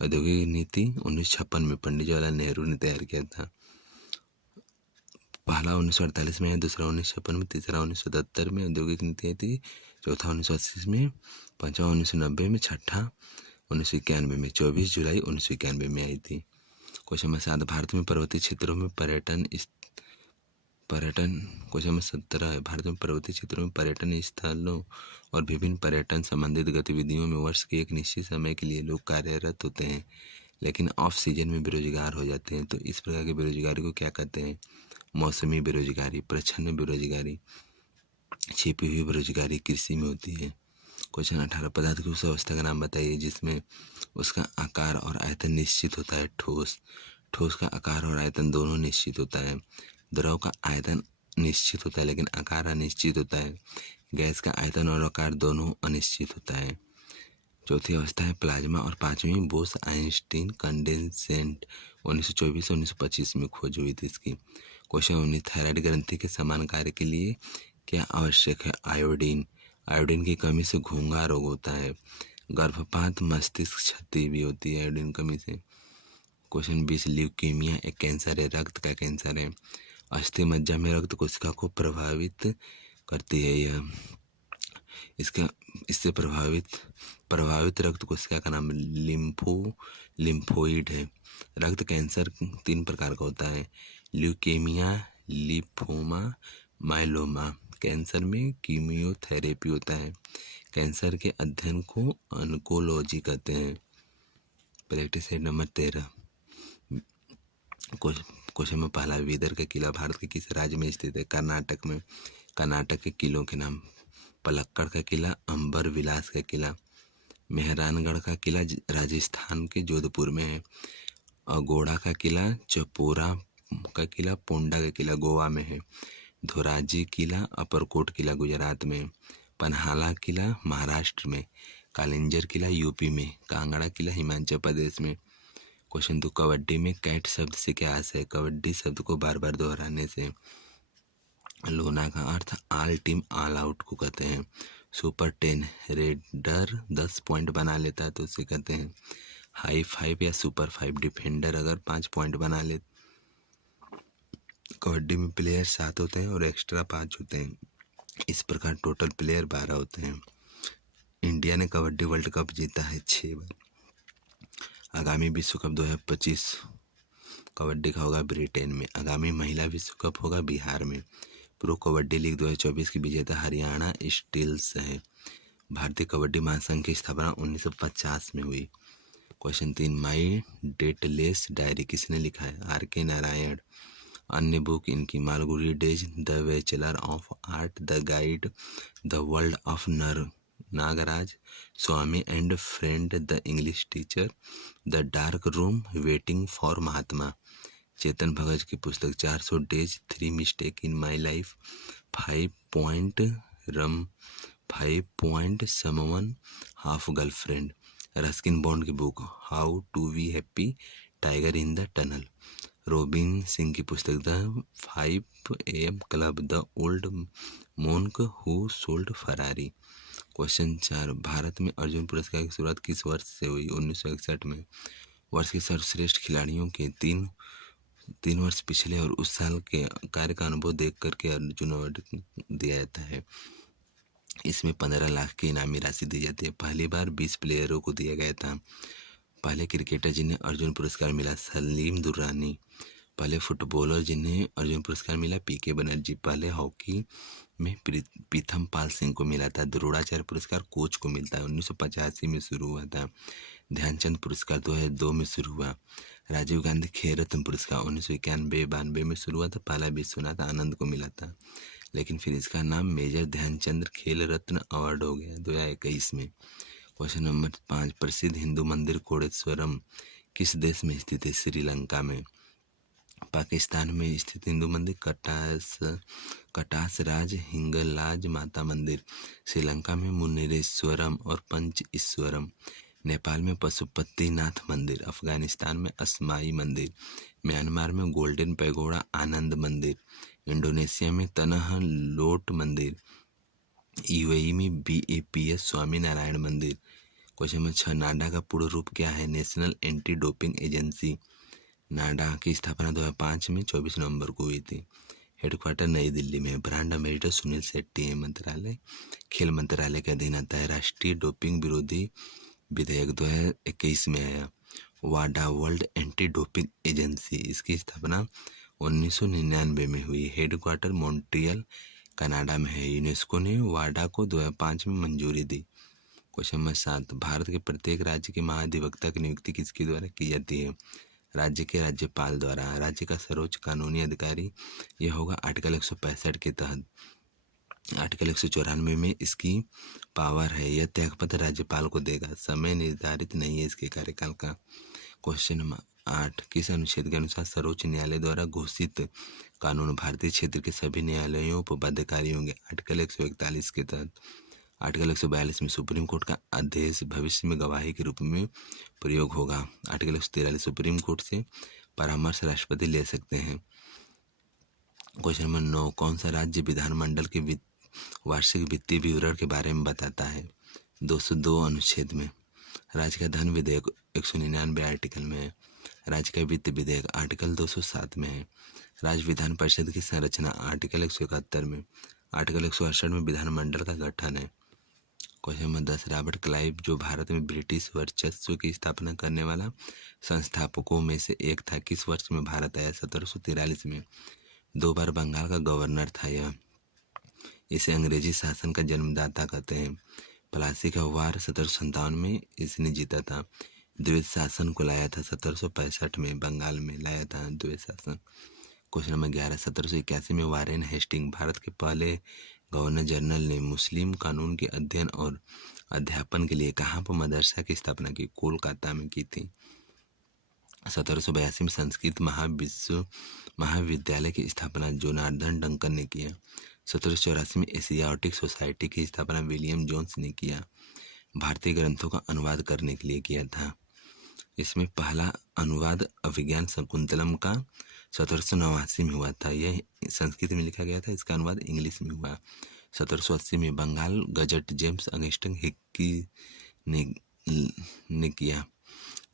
औद्योगिक नीति 1956 में पंडित जवाहरलाल नेहरू ने तैयार किया था। पहला 1948 में है, दूसरा 1956 में, तीसरा 1977 में औद्योगिक नीति आई थी, चौथा 1980 में, पांचवा 1990 में, छठा 1991 में। 24 जुलाई 1991 में आई थी। क्वेश्चन नंबर 7, भारत में पर्वतीय क्षेत्रों में पर्यटन क्वेश्चन नंबर 17 है, भारत में पर्वतीय क्षेत्रों में पर्यटन स्थलों और विभिन्न पर्यटन संबंधित गतिविधियों में वर्ष के एक निश्चित समय के लिए लोग कार्यरत होते हैं, लेकिन ऑफ सीजन में बेरोजगार हो जाते हैं। तो इस प्रकार की बेरोजगारी को क्या कहते हैं? मौसमी बेरोजगारी, प्रच्छन्न बेरोजगारी, छिपी हुई बेरोजगारी कृषि में होती है। क्वेश्चन 18, पदार्थ की उस अवस्था का नाम बताइए जिसमें उसका आकार और आयतन निश्चित होता है। ठोस का आकार और आयतन दोनों निश्चित होता है। द्रव का आयतन निश्चित होता है लेकिन आकार अनिश्चित होता है। गैस का आयतन और आकार दोनों अनिश्चित होता है। चौथी अवस्था है प्लाज्मा और पांचवी बोस आइंस्टीन कंडेंसेंट 1924 और 1925 में खोज हुई थी इसकी। क्वेश्चन 19, थायराइड ग्रंथि के समान कार्य के लिए क्या आवश्यक है? आयोडीन। आयोडीन की कमी से घूंघा रोग होता है। गर्भपात, मस्तिष्क क्षति भी होती है आयोडीन कमी से। क्वेश्चन 20, ल्यूकीमिया एक कैंसर है, रक्त का कैंसर है। अस्थि मज्जा में रक्त कोशिका को प्रभावित करती है यह। इससे प्रभावित रक्त कोशिका का नाम लिम्फोइड है। रक्त कैंसर 3 प्रकार का होता है, ल्यूकेमिया, लिम्फोमा, माइलोमा। कैंसर में कीमियोथेरेपी होता है। कैंसर के अध्ययन को ऑन्कोलॉजी कहते हैं। Practice set number 13। क्वेश्चन में पहला, बीदर का किला भारत के किस राज्य में स्थित है? कर्नाटक में। कर्नाटक के किलों के नाम, पलक्कड़ का किला, अंबर विलास का किला। मेहरानगढ़ का किला राजस्थान के जोधपुर में है। अगोड़ा का किला, चपोरा का किला, पोंडा का किला गोवा में है। धोराजी किला, अपरकोट किला गुजरात में। पन्हाला किला महाराष्ट्र में। कालिंजर किला यूपी में। कांगड़ा किला हिमाचल प्रदेश में। क्वेश्चन 2, कबड्डी में कैट शब्द से क्या आशय है? कबड्डी शब्द को बार बार दोहराने से। लोना का earth all team all out को कहते हैं। सुपर 10 रेडर 10 पॉइंट बना लेता है तो उसे कहते हैं हाई 5 या सुपर 5। डिफेंडर अगर 5 पॉइंट बना ले। कबड्डी में प्लेयर 7 होते हैं और एक्स्ट्रा 5 होते हैं। इस प्रकार टोटल प्लेयर 12 होते हैं। इंडिया ने कबड्डी वर्ल्ड कप जीता है 6 बार। आगामी विश्व कप 2025 कबड्डी का होगा ब्रिटेन में। आगामी महिला विश्व कप होगा बिहार में। प्रो कबड्डी लीग 2024 की विजेता हरियाणा स्टील्स है। भारतीय कबड्डी महासंघ की स्थापना 1950 में हुई। क्वेश्चन 3, माई डेटलेस डायरी किसने लिखा है? R.K. नारायण। अन्य बुक इनकी Malgudi days, the bachelor of art, the guide, the world of Nagaraj, Swami and friend, the English teacher, the dark room, waiting for Mahatma. Chetan Bhagat की पुस्तक 400 days, 3 mistake in my life, 5 point someone, half girlfriend. Ruskin Bond की book how to be happy, tiger in the tunnel. Robin Singh की पुस्तक the 5 AM club, the old monk who sold Ferrari. Question 4, Bharat में अर्जुन पुरस्कार की शुरुआत किस वर्ष से हुई? 1961 में। वर्ष के सर्वश्रेष्ठ खिलाड़ियों के तीन वर्ष पिछले और उस साल के कार्य का अनुभव देख करके अर्जुन अवार्ड दिया जाता है। इसमें 15 लाख की इनामी राशि दी जाती है। पहली बार 20 प्लेयरों को दिया गया था। पहले क्रिकेटर जिन्हें अर्जुन पुरस्कार मिला सलीम दुर्रानी। पहले फुटबॉलर जिन्हें अर्जुन पुरस्कार मिला PK बनर्जी। पहले हॉकी में पीथम पाल सिंह को मिला था। द्रोणाचार्य पुरस्कार कोच को मिलता है। 1985 में शुरू हुआ था। ध्यानचंद पुरस्कार 2002 में शुरू हुआ। राजीव गांधी खेल रत्न पुरस्कार 1991-92 में शुरू हुआ था। पहला विश्वनाथ आनंद को मिला था, लेकिन फिर इसका नाम मेजर ध्यानचंद खेल रत्न अवार्ड हो गया 2021 में। क्वेश्चन नंबर 5, प्रसिद्ध हिंदू मंदिर कोडेश्वरम किस देश में स्थित है? श्रीलंका में। पाकिस्तान में स्थित हिंदू मंदिर कटास राज हिंगलाज माता मंदिर। श्रीलंका में मुनेश्वरम और पंच ईश्वरम। नेपाल में पशुपतिनाथ मंदिर। अफगानिस्तान में अस्माई मंदिर। म्यांमार में गोल्डन पैगोडा आनंद मंदिर। इंडोनेशिया में तनह लोट मंदिर। UAE में BAPS स्वामी नारायण मंदिर। क्वेश्चन नंबर 6, नाडा का पूर्ण रूप क्या है? National anti doping agency. NADA की स्थापना 2005 में 24 नवंबर को हुई थी। हेडक्वार्टर नई दिल्ली में। ब्रांड एम्बेसडर सुनील शेट्टी है। मंत्रालय खेल मंत्रालय के अधीन आता है। राष्ट्रीय डोपिंग विरोधी विधेयक 2021 में आया। वाडा वर्ल्ड एंटी डोपिंग एजेंसी, इसकी स्थापना 1999 में हुई। हेडक्वार्टर मॉन्ट्रियल कनाडा में है। यूनेस्को ने वाडा को 2005 में मंजूरी दी। क्वेश्चन नंबर 7, भारत के प्रत्येक राज्य के महाधिवक्ता की नियुक्ति किसके द्वारा की जाती है? राज्य के राज्यपाल द्वारा। राज्य का सर्वोच्च कानूनी अधिकारी यह होगा आर्टिकल 165 के तहत। आर्टिकल 194 में इसकी पावर है। यह त्यागपत्र राज्यपाल को देगा। समय निर्धारित नहीं है इसके कार्यकाल का। क्वेश्चन नंबर 8, किस अनुच्छेद के अनुसार सर्वोच्च न्यायालय द्वारा घोषित कानून भारतीय क्षेत्र के सभी न्यायालयों पर बाध्यकारी होंगे? आर्टिकल 141 के तहत। आर्टिकल 142 में सुप्रीम कोर्ट का आदेश भविष्य में गवाही के रूप में प्रयोग होगा। आर्टिकल 143 सुप्रीम कोर्ट से परामर्श राष्ट्रपति ले सकते हैं। क्वेश्चन नंबर 9, कौन सा राज्य विधानमंडल के वार्षिक वित्तीय विवरण के बारे में बताता है? 202 अनुच्छेद में। राज्य का धन विधेयक 199 आर्टिकल में है। राज्य का वित्त विधेयक आर्टिकल 207 में है। राज्य विधान परिषद की संरचना आर्टिकल 171 में। आर्टिकल 168 में विधानमंडल का गठन है। क्वेश्चन नंबर 10, रॉबर्ट क्लाइव जो भारत में ब्रिटिश वर्चस्व की स्थापना करने वाला संस्थापकों में से एक था, किस वर्ष में भारत आया? 1743 में। 2 बार बंगाल का गवर्नर था यह। इसे अंग्रेजी शासन का जन्मदाता कहते हैं। प्लासी का वार 1757 में इसने जीता था। द्वैत शासन को लाया था 1765 में। बंगाल में लाया था द्वैत शासन। क्वेश्चन नंबर 11, 1781 में वारेन हेस्टिंग भारत के पहले गवर्नर जनरल ने मुस्लिम कानून के अध्ययन और अध्यापन के लिए कहाँ पर मदरसा की स्थापना की? कोलकाता में की थी। 1782 में संस्कृत महाविद्यालय की स्थापना जोनार्दन डंकन ने किया। 1784 में एशियाटिक सोसाइटी की स्थापना विलियम जोन्स ने किया। भारतीय ग्रंथों का अनुवाद करने के लिए किया था। इसमें पहला अनुवाद अभिज्ञान शकुंतलम का 1789 में हुआ था। यह संस्कृत में लिखा गया था, इसका अनुवाद इंग्लिश में हुआ। 1780 में Bengal gazette James Augustin Hicky ने किया।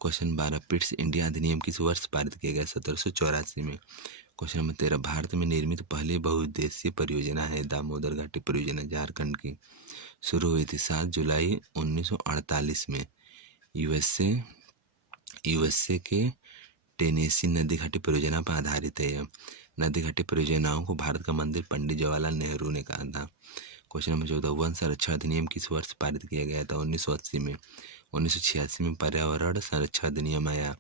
क्वेश्चन 12, पिट्स इंडिया अधिनियम किस वर्ष पारित किया गया? 1784 में। क्वेश्चन नंबर 13, भारत में निर्मित पहली बहुउद्देशीय परियोजना है दामोदर घाटी परियोजना, झारखंड की। शुरू हुई थी 7 जुलाई 1948 में यूएसए के टेनेसी नदी घाटी परियोजना पर आधारित है। यह नदी घाटी परियोजनाओं को भारत का मंदिर पंडित जवाहरलाल नेहरू ने कहा था। क्वेश्चन नंबर 14, वन संरक्षण अधिनियम किस वर्ष पारित किया गया था? 1980 में। 1986 में पर्यावरण संरक्षण अधिनियम आया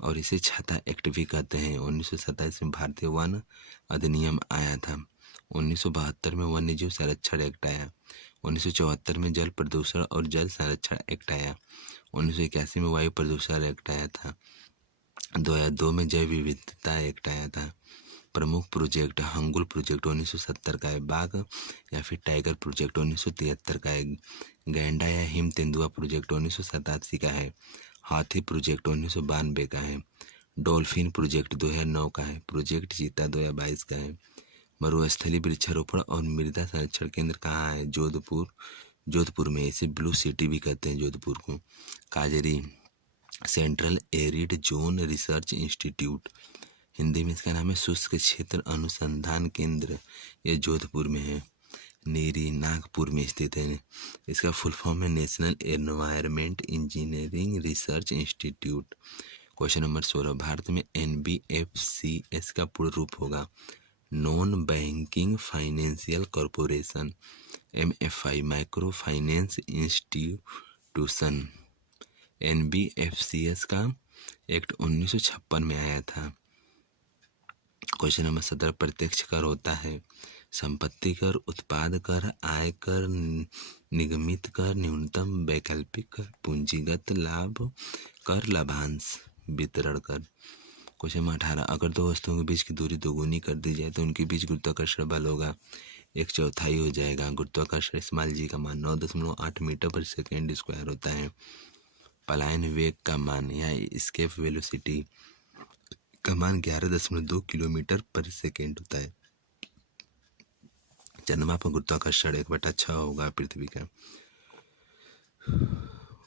और इसे छाता एक्ट भी कहते हैं। 1927 में भारतीय वन अधिनियम आया था। 1972 में वन्यजीव संरक्षण एक्ट आया। 1974 में जल प्रदूषण और जल संरक्षण एक्ट आया। 1981 में वायु प्रदूषण एक्ट आया था। 2002 में जैव विविधता एक्ट आया था। प्रमुख प्रोजेक्ट हंगुल प्रोजेक्ट 1970 का है। बाघ या फिर टाइगर प्रोजेक्ट 1973 का है। गैंडा या हिम तेंदुआ प्रोजेक्ट 1987 का है। हाथी प्रोजेक्ट 1992 का है। डॉल्फिन प्रोजेक्ट 2009 का है। प्रोजेक्ट चीता 2022 का है। मरुस्थलीय वृक्षारोपण और मृदा संरक्षण केंद्र कहाँ है? जोधपुर में। इसे ब्लू सिटी भी कहते हैं जोधपुर को। काजरी central arid zone research institute, Hindi में इसका नाम है शुष्क क्षेत्र अनुसंधान केंद्र, यह जोधपुर में है। नीरी नागपुर में स्थित है। इसका फुल फॉर्म है national environment engineering research institute. Question number 16, Bharat में NBFCS का पूर्ण रूप होगा? Non banking financial corporation, MFI, micro finance institution. NBFCS का एक्ट 1956 में आया था। क्वेश्चन नंबर 17, प्रत्यक्ष कर होता है संपत्ति कर, उत्पाद कर, आय कर, निगमित कर, न्यूनतम वैकल्पिक कर, पूंजीगत लाभ कर, लाभांश वितरण कर। क्वेश्चन नंबर 18, अगर दो वस्तुओं के बीच की दूरी दोगुनी कर दी जाए तो उनके बीच गुरुत्वाकर्षण बल होगा 1/4 हो जाएगा। गुरुत्वाकर्षण स्मॉल g का मान 9.8 मीटर पर सेकेंड स्क्वायर होता है। पलायन वेग का मान या एस्केप वेलोसिटी का मान 11.2 किलोमीटर पर सेकेंड होता है। चंद्रमा पर गुरुत्वाकर्षण 1/6 होगा पृथ्वी का।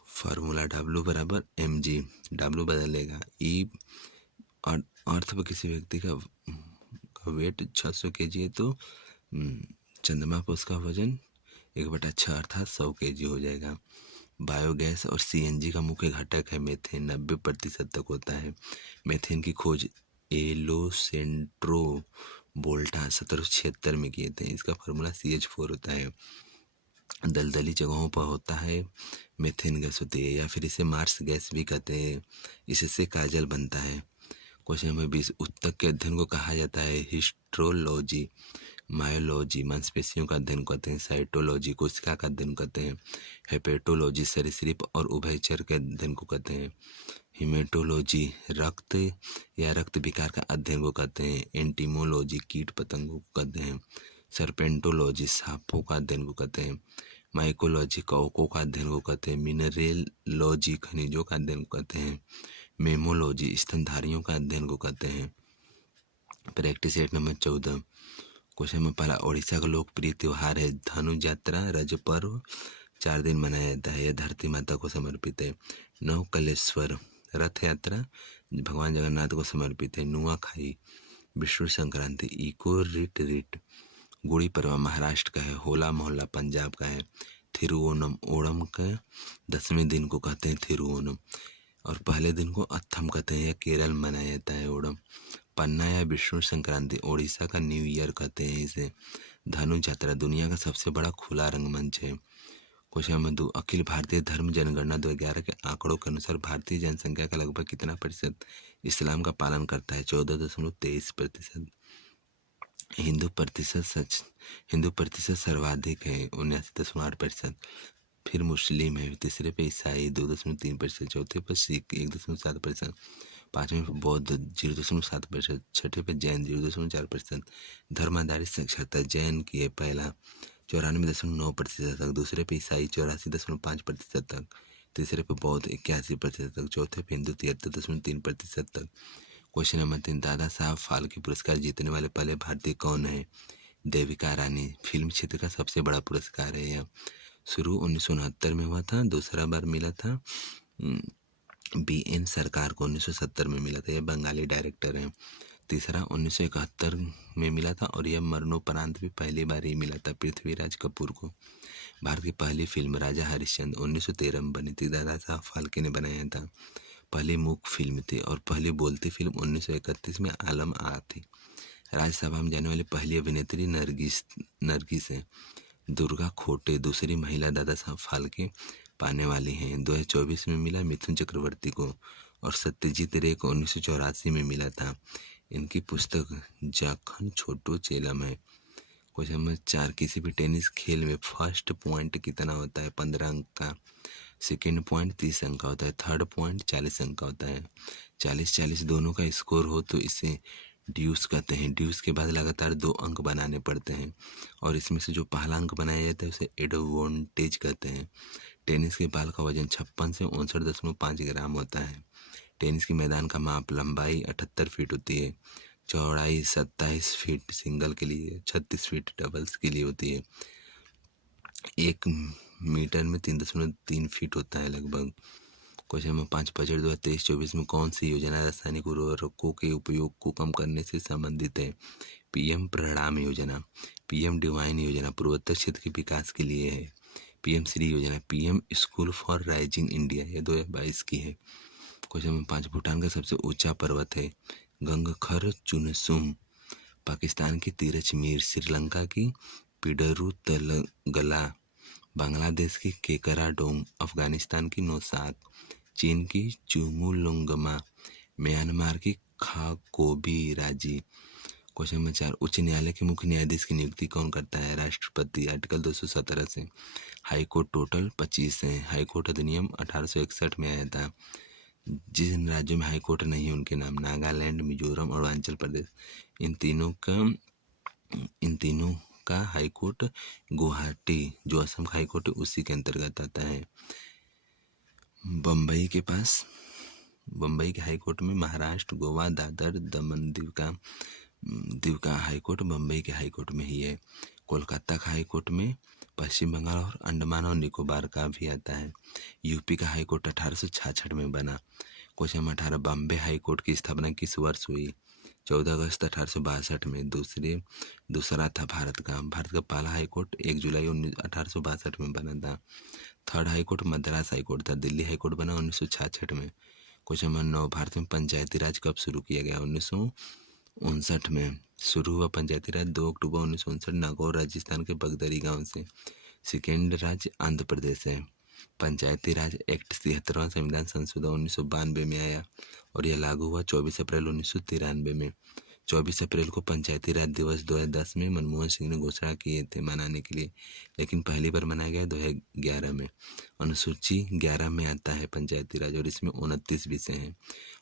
फार्मूला W बराबर mg, W बदलेगा। ई अर्थ पर किसी व्यक्ति का वेट 600 kg है तो चंद्रमा पर उसका वजन 1/6 अर्थात 100 kg हो जाएगा। बायोगैस और CNG का मुख्य घटक है मेथेन, 90% तक होता है। मेथेन की खोज एलोसेंट्रो बोल्टा 1776 में किए थे। इसका फार्मूला CH4 होता है। दलदली जगहों पर होता है मेथेन गैस होती है, या फिर इसे मार्स गैस भी कहते हैं। इससे काजल बनता है। क्वेश्चन नंबर 20, ऊतक के अध्ययन को कहा जाता है हिस्ट्रोलॉजी। मायोलॉजी मांसपेशियों का अध्ययन करते हैं। साइटोलॉजी कोशिका का अध्ययन करते हैं। हेपेटोलॉजी सरीसृप और उभयचर के अध्ययन को कहते हैं। हिमेटोलॉजी रक्त या रक्त विकार का अध्ययन को कहते हैं। एंटीमोलॉजी कीट पतंगों को कहते हैं। सर्पेंटोलॉजी सांपों का अध्ययन को कहते हैं। माइकोलॉजी कवकों का अध्ययन को कहते हैं। मिनरेलॉजी खनिजों का अध्ययन को कहते हैं। मेमोलॉजी स्तनधारियों का अध्ययन को कहते हैं। प्रैक्टिस सेट नंबर 14, क्वेश्चन में पहला, उड़ीसा का लोकप्रिय त्योहार है धनु यात्रा। रज पर्व 4 दिन मनाया जाता है। यह धरती माता को समर्पित है। नवकलेश्वर रथ यात्रा भगवान जगन्नाथ को समर्पित है। नुआखाई विष्णु संक्रांति। इको रिट गुड़ी पड़वा महाराष्ट्र का है। होला मोहल्ला पंजाब का है। थिरुओनम ओणम का 10वें दिन को कहते हैं थिरुओनम, और पहले दिन को अत्थम कहते हैं। यह केरल मनाया जाता है ओणम। पन्ना या विष्णु संक्रांति ओडिशा का न्यू ईयर कहते हैं इसे। धनु यात्रा दुनिया का सबसे बड़ा खुला रंगमंच है। क्वेश्चन नंबर 2, अखिल भारतीय धर्म जनगणना 2011 के आंकड़ों के अनुसार भारतीय जनसंख्या का लगभग कितना प्रतिशत इस्लाम का पालन करता है? 14.23%। हिंदू प्रतिशत सर्वाधिक है 79.8%। फिर मुस्लिम है, तीसरे पे ईसाई 2.3%, चौथे पर सिख 1.7%, पाँचवें पे बौद्ध 0.7%, छठे पे जैन 0.4%। धर्म आधारित साक्षरता जैन की है पहला 94.9% तक, दूसरे पे ईसाई 84.5% तक, तीसरे पे बौद्ध 81% तक, चौथे पे हिंदू 73.3% तक। क्वेश्चन नंबर 3, दादा साहब फाल्के पुरस्कार जीतने वाले पहले भारतीय कौन है? देविका रानी। फिल्म क्षेत्र का सबसे बड़ा पुरस्कार है यह। शुरू 1969 में हुआ था, दूसरा बार मिला था BN सरकार को 1970 में मिला था। यह बंगाली डायरेक्टर हैं। तीसरा 1971 में मिला था और यह मरणोपरांत भी पहली बार ही मिला था पृथ्वीराज कपूर को। भारत की पहली फिल्म राजा हरिश्चंद्र 1913 में बनी थी, दादा साहब फाल्के ने बनाया था। पहली मूक फिल्म थी और पहली बोलती फिल्म 1931 में आलम आ थी। राज्यसभा में जाने वाली पहली अभिनेत्री नरगिस है। दुर्गा खोटे दूसरी महिला दादा साहब फाल्के पाने वाली हैं। 2024 में मिला मिथुन चक्रवर्ती को और सत्यजीत रे को 1984 में मिला था। इनकी पुस्तक जाखन छोटो चेलम है। क्वेश्चन नंबर 4, किसी भी टेनिस खेल में फर्स्ट पॉइंट कितना होता है? 15 अंक का। सेकेंड पॉइंट 30 अंक का होता है। थर्ड पॉइंट 40 अंक का होता है। 40-40 दोनों का स्कोर हो तो इसे ड्यूस कहते हैं। ड्यूस के बाद लगातार 2 अंक बनाने पड़ते हैं और इसमें से जो पहला अंक बनाया जाता है उसे एडवांटेज कहते हैं। टेनिस के बाल का वजन 56 से 59.5 ग्राम होता है। टेनिस के मैदान का माप लंबाई 78 फीट होती है, चौड़ाई 27 फीट सिंगल के लिए, 36 फीट डबल्स के लिए होती है। 1 मीटर में 3.3 फीट होता है लगभग। क्वेश्चन नंबर 5, बजट 2023-24 में कौन सी योजना रासायनिक उर्वरकों के उपयोग को कम करने से संबंधित है? पीएम प्रणाम योजना, पीएम डिवाइन योजना पूर्वोत्तर क्षेत्र के विकास के लिए है। पीएम श्री योजना, PM school for rising India, ये 2022 की है। क्वेश्चन नंबर 5, भूटान का सबसे ऊंचा पर्वत है गंगखर चुनसुम, पाकिस्तान की तिरछ मीर, श्रीलंका की पिडरू तलगला, बांग्लादेश की केकराडोंग, अफगानिस्तान की नौशाक, चीन की चुमुलुंगमा, म्यांमार की खाकोबी राजी। क्वेश्चन नंबर 4, उच्च न्यायालय के मुख्य न्यायाधीश की नियुक्ति कौन करता है? राष्ट्रपति, आर्टिकल 217 से। हाईकोर्ट टोटल 25 है। हाईकोर्ट अधिनियम 1861 में आया था। जिन राज्यों में हाईकोर्ट नहीं है उनके नाम नागालैंड, मिजोरम और अरुणाचल प्रदेश। इन तीनों का हाईकोर्ट गुवाहाटी, जो असम का हाईकोर्ट है, उसी के अंतर्गत आता है। बम्बई के हाईकोर्ट में महाराष्ट्र, गोवा, दादर, दमन, दीव का हाईकोर्ट बम्बई के हाईकोर्ट में ही है। कोलकाता का हाईकोर्ट में पश्चिम बंगाल और अंडमान और निकोबार का भी आता है। यूपी का हाईकोर्ट 1866 में बना। क्वेश्चन नंबर 18, बॉम्बे हाईकोर्ट की स्थापना किस वर्ष हुई? 14 अगस्त 1862 में। दूसरा था भारत का पहला हाईकोर्ट 1 जुलाई 1862 में बना था। थर्ड हाईकोर्ट मद्रास हाईकोर्ट था। दिल्ली हाईकोर्ट बना 1966 में। क्वेश्चन नंबर 9, भारत में पंचायती राज कब शुरू किया गया? 1959 में शुरू हुआ पंचायती राज 2 अक्टूबर 1959 नागौर राजस्थान के बगदरी गांव से। सेकेंड राज्य आंध्र प्रदेश है। पंचायती राज एक्ट 73वां संविधान संशोधन 1992 में आया और यह लागू हुआ 24 अप्रैल 1993 में। 24 अप्रैल को पंचायती राज दिवस 2010 में मनमोहन सिंह ने घोषणा किए थे मनाने के लिए, लेकिन पहली बार मनाया गया 2011 में। अनुसूची 11 में आता है पंचायती राज और इसमें 29 विषय हैं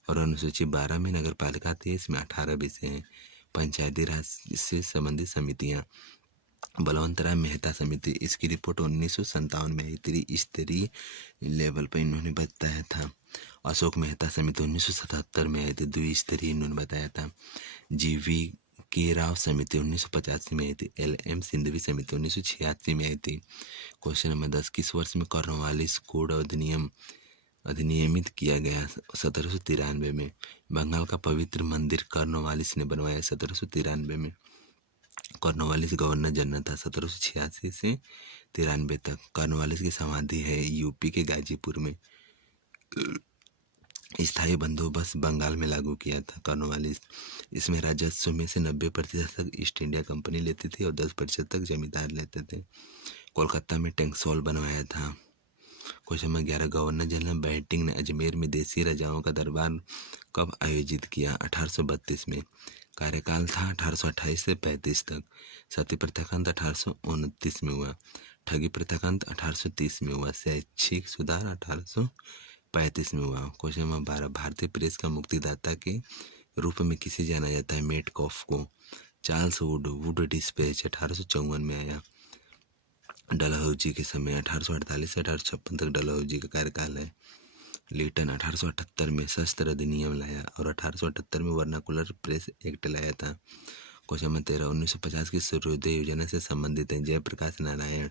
और अनुसूची 12 में नगर पालिका आती है, इसमें 18 विषय हैं। पंचायती राज से संबंधित समितियाँ, बलवंतराय मेहता समिति, इसकी रिपोर्ट 1957 में आई थी, स्तरीय लेवल पर इन्होंने बताया था। अशोक मेहता समिति 1977 में आई थी, द्विस्तरीय इन्होंने बताया था। जीवी के राव समिति 1985 में आई थी। LM सिंधवी समिति 1986 में आई थी। क्वेश्चन नंबर 10, किस वर्ष में कॉर्नवालिस कोड अधिनियमित किया गया? 1793 में। बंगाल का पवित्र मंदिर कॉर्नवालिस ने बनवाया 1793 में। कॉर्नवालिस गवर्नर जनरल था 1786 से 93 तक। कॉर्नवालिस की समाधि है यूपी के गाजीपुर में। स्थायी बंदोबस्त बंगाल में लागू किया था कॉर्नवालिस। इसमें राजस्व में से 90% तक ईस्ट इंडिया कंपनी लेती थी और 10% तक जमींदार लेते थे। कोलकाता में टैंक्सॉल बनवाया था। Question number 11, governor general batting ने अजमेर में देसी राजाओं का दरबार कब आयोजित किया? 1832 में। कार्यकाल था 1828 से 35 तक। सती प्रथा का अंत 1829 में हुआ। ठगी प्रथा का अंत 1830 में हुआ। शैक्षिक सुधार 1835 में हुआ। क्वेश्चन नंबर 12, भारतीय प्रेस का मुक्तिदाता के रूप में किसे जाना जाता है? मेटकॉफ को। चार्ल्स वुड डिस्पैच 1854 में आया। डलहौजी के समय 1848 से 1856 तक डलहौजी का कार्यकाल है। लीटन 1878 में शस्त्र अधिनियम लाया और 1878 में वर्नाकुलर प्रेस एक्ट लाया था। क्वेश्चन नंबर 13, 1950 की सूर्योदय योजना से संबंधित है जयप्रकाश नारायण।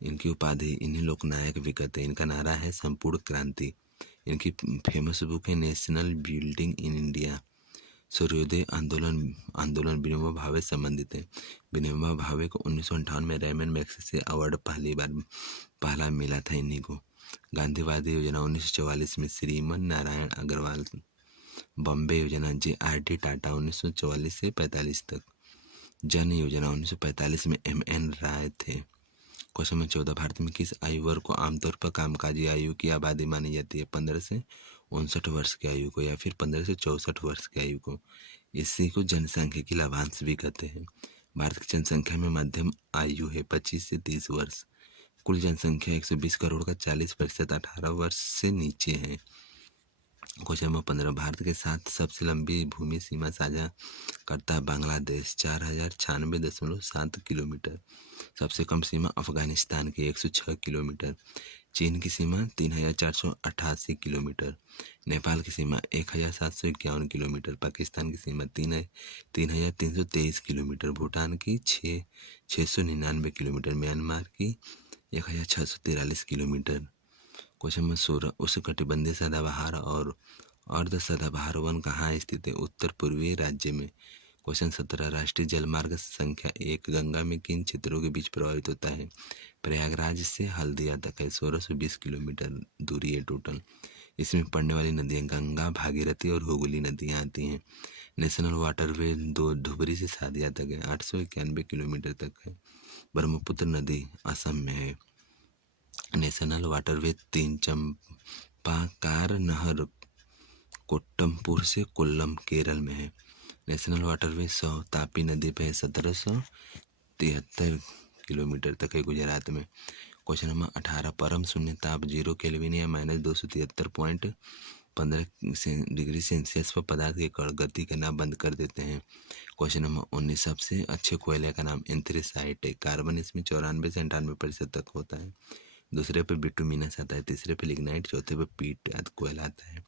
इनकी उपाधि, इन्हीं लोकनायक भी कहते हैं। इनका नारा है संपूर्ण क्रांति। इनकी फेमस बुक है नेशनल बिल्डिंग इन इंडिया। सूर्योदय आंदोलन विनोबा भावे से संबंधित है। विनोबा भावे को 1958 में रेमन मैग्सेसे अवार्ड पहला मिला था इन्हीं को। गांधीवादी योजना 1944 में श्रीमन नारायण अग्रवाल। बॉम्बे योजना JRD टाटा 1944 से 45 तक। जन योजना 1945 में MN राय थे। क्वेश्चन नंबर 14, भारत में किस आयु वर्ग को आमतौर पर कामकाजी आयु की आबादी मानी जाती है? 15 से 59 वर्ष की आयु को या फिर 15 से 64 वर्ष की आयु को। इसी को जनसांख्यिकी लाभांश भी कहते हैं। भारत की जनसंख्या में मध्यम आयु है 25 से 30 वर्ष। कुल जनसंख्या 120 करोड़ का 40% 18 वर्ष से नीचे है। क्वेश्चन नंबर 15, भारत के साथ सबसे लंबी भूमि सीमा साझा करता है बांग्लादेश 4096.7 किलोमीटर। सबसे कम सीमा अफगानिस्तान की 106 किलोमीटर। चीन की सीमा 3488 किलोमीटर। नेपाल की सीमा 1751 किलोमीटर। पाकिस्तान की सीमा 3323 किलोमीटर। भूटान की 699 किलोमीटर। म्यांमार की 1643 किलोमीटर। क्वेश्चन नंबर 16, उष्णकटिबंधीय सदाबहार और अर्ध सदाबहार वन कहाँ स्थित है? उत्तर पूर्वी राज्य में। क्वेश्चन 17, राष्ट्रीय जलमार्ग संख्या 1 गंगा में किन क्षेत्रों के बीच प्रभावित होता है? प्रयागराज से हल्दिया तक है। 1620 किलोमीटर दूरी है टोटल। इसमें पड़ने वाली नदियाँ गंगा, भागीरथी और हुगली नदियाँ आती हैं। नेशनल वाटरवे 2 धुबरी से सादिया तक है। 891 किलोमीटर तक है। ब्रह्मपुत्र नदी असम में है। नेशनल वाटरवे 3 चंपाकार नहर कोट्टमपुर से कोल्लम केरल में है। नेशनल वाटरवे 100 तापी नदी पे है। 1773 किलोमीटर तक है गुजरात में। क्वेश्चन नंबर 18, परम शून्य ताप 0 केल्विन या -273.15 डिग्री सेल्सियस पर पदार्थ के कण गति करना बंद कर देते हैं। क्वेश्चन नंबर 19, सबसे अच्छे कोयले का नाम एंथ्रेसाइट है। कार्बन इसमें 94 से 98% तक होता है। दूसरे पे बिटुमिनस आता है। तीसरे पे लिग्नाइट। चौथे पे पीट कोयला आता है।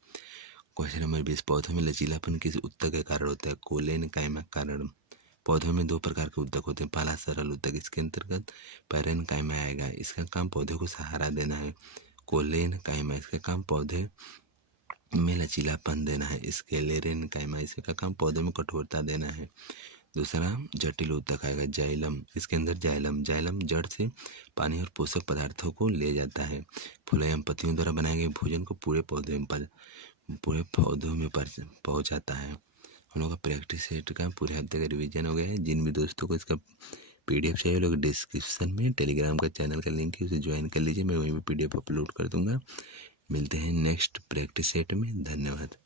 क्वेश्चन नंबर 20, पौधों में लचीलापन किस ऊतक के कारण होता है? कोलेन कायमा कारण। पौधों में 2 प्रकार के ऊतक होते हैं। पहला सरल ऊतक, इसके अंतर्गत पैरेन कायमा आएगा। इसका काम पौधे को सहारा देना है। कोलेन कायमा, इसका काम पौधे में लचीलापन देना है। स्केलेरेन कायमा, इसका काम पौधे में कठोरता देना है। दूसरा जटिल ऊतक आएगा जाइलम। इसके अंदर जाइलम जड़ से पानी और पोषक पदार्थों को ले जाता है। फुलायम पत्तियों द्वारा बनाए गए भोजन को पूरे पौधों में पहुंचाता है। हम लोग का प्रैक्टिस सेट का पूरे हफ्ते का रिवीजन हो गया है। जिन भी दोस्तों को इसका PDF चाहिए लोग डिस्क्रिप्शन में टेलीग्राम का चैनल का लिंक है, उसे ज्वाइन कर लीजिए। मैं वहीं पर PDF अपलोड कर दूंगा। मिलते हैं नेक्स्ट प्रैक्टिस सेट में। धन्यवाद।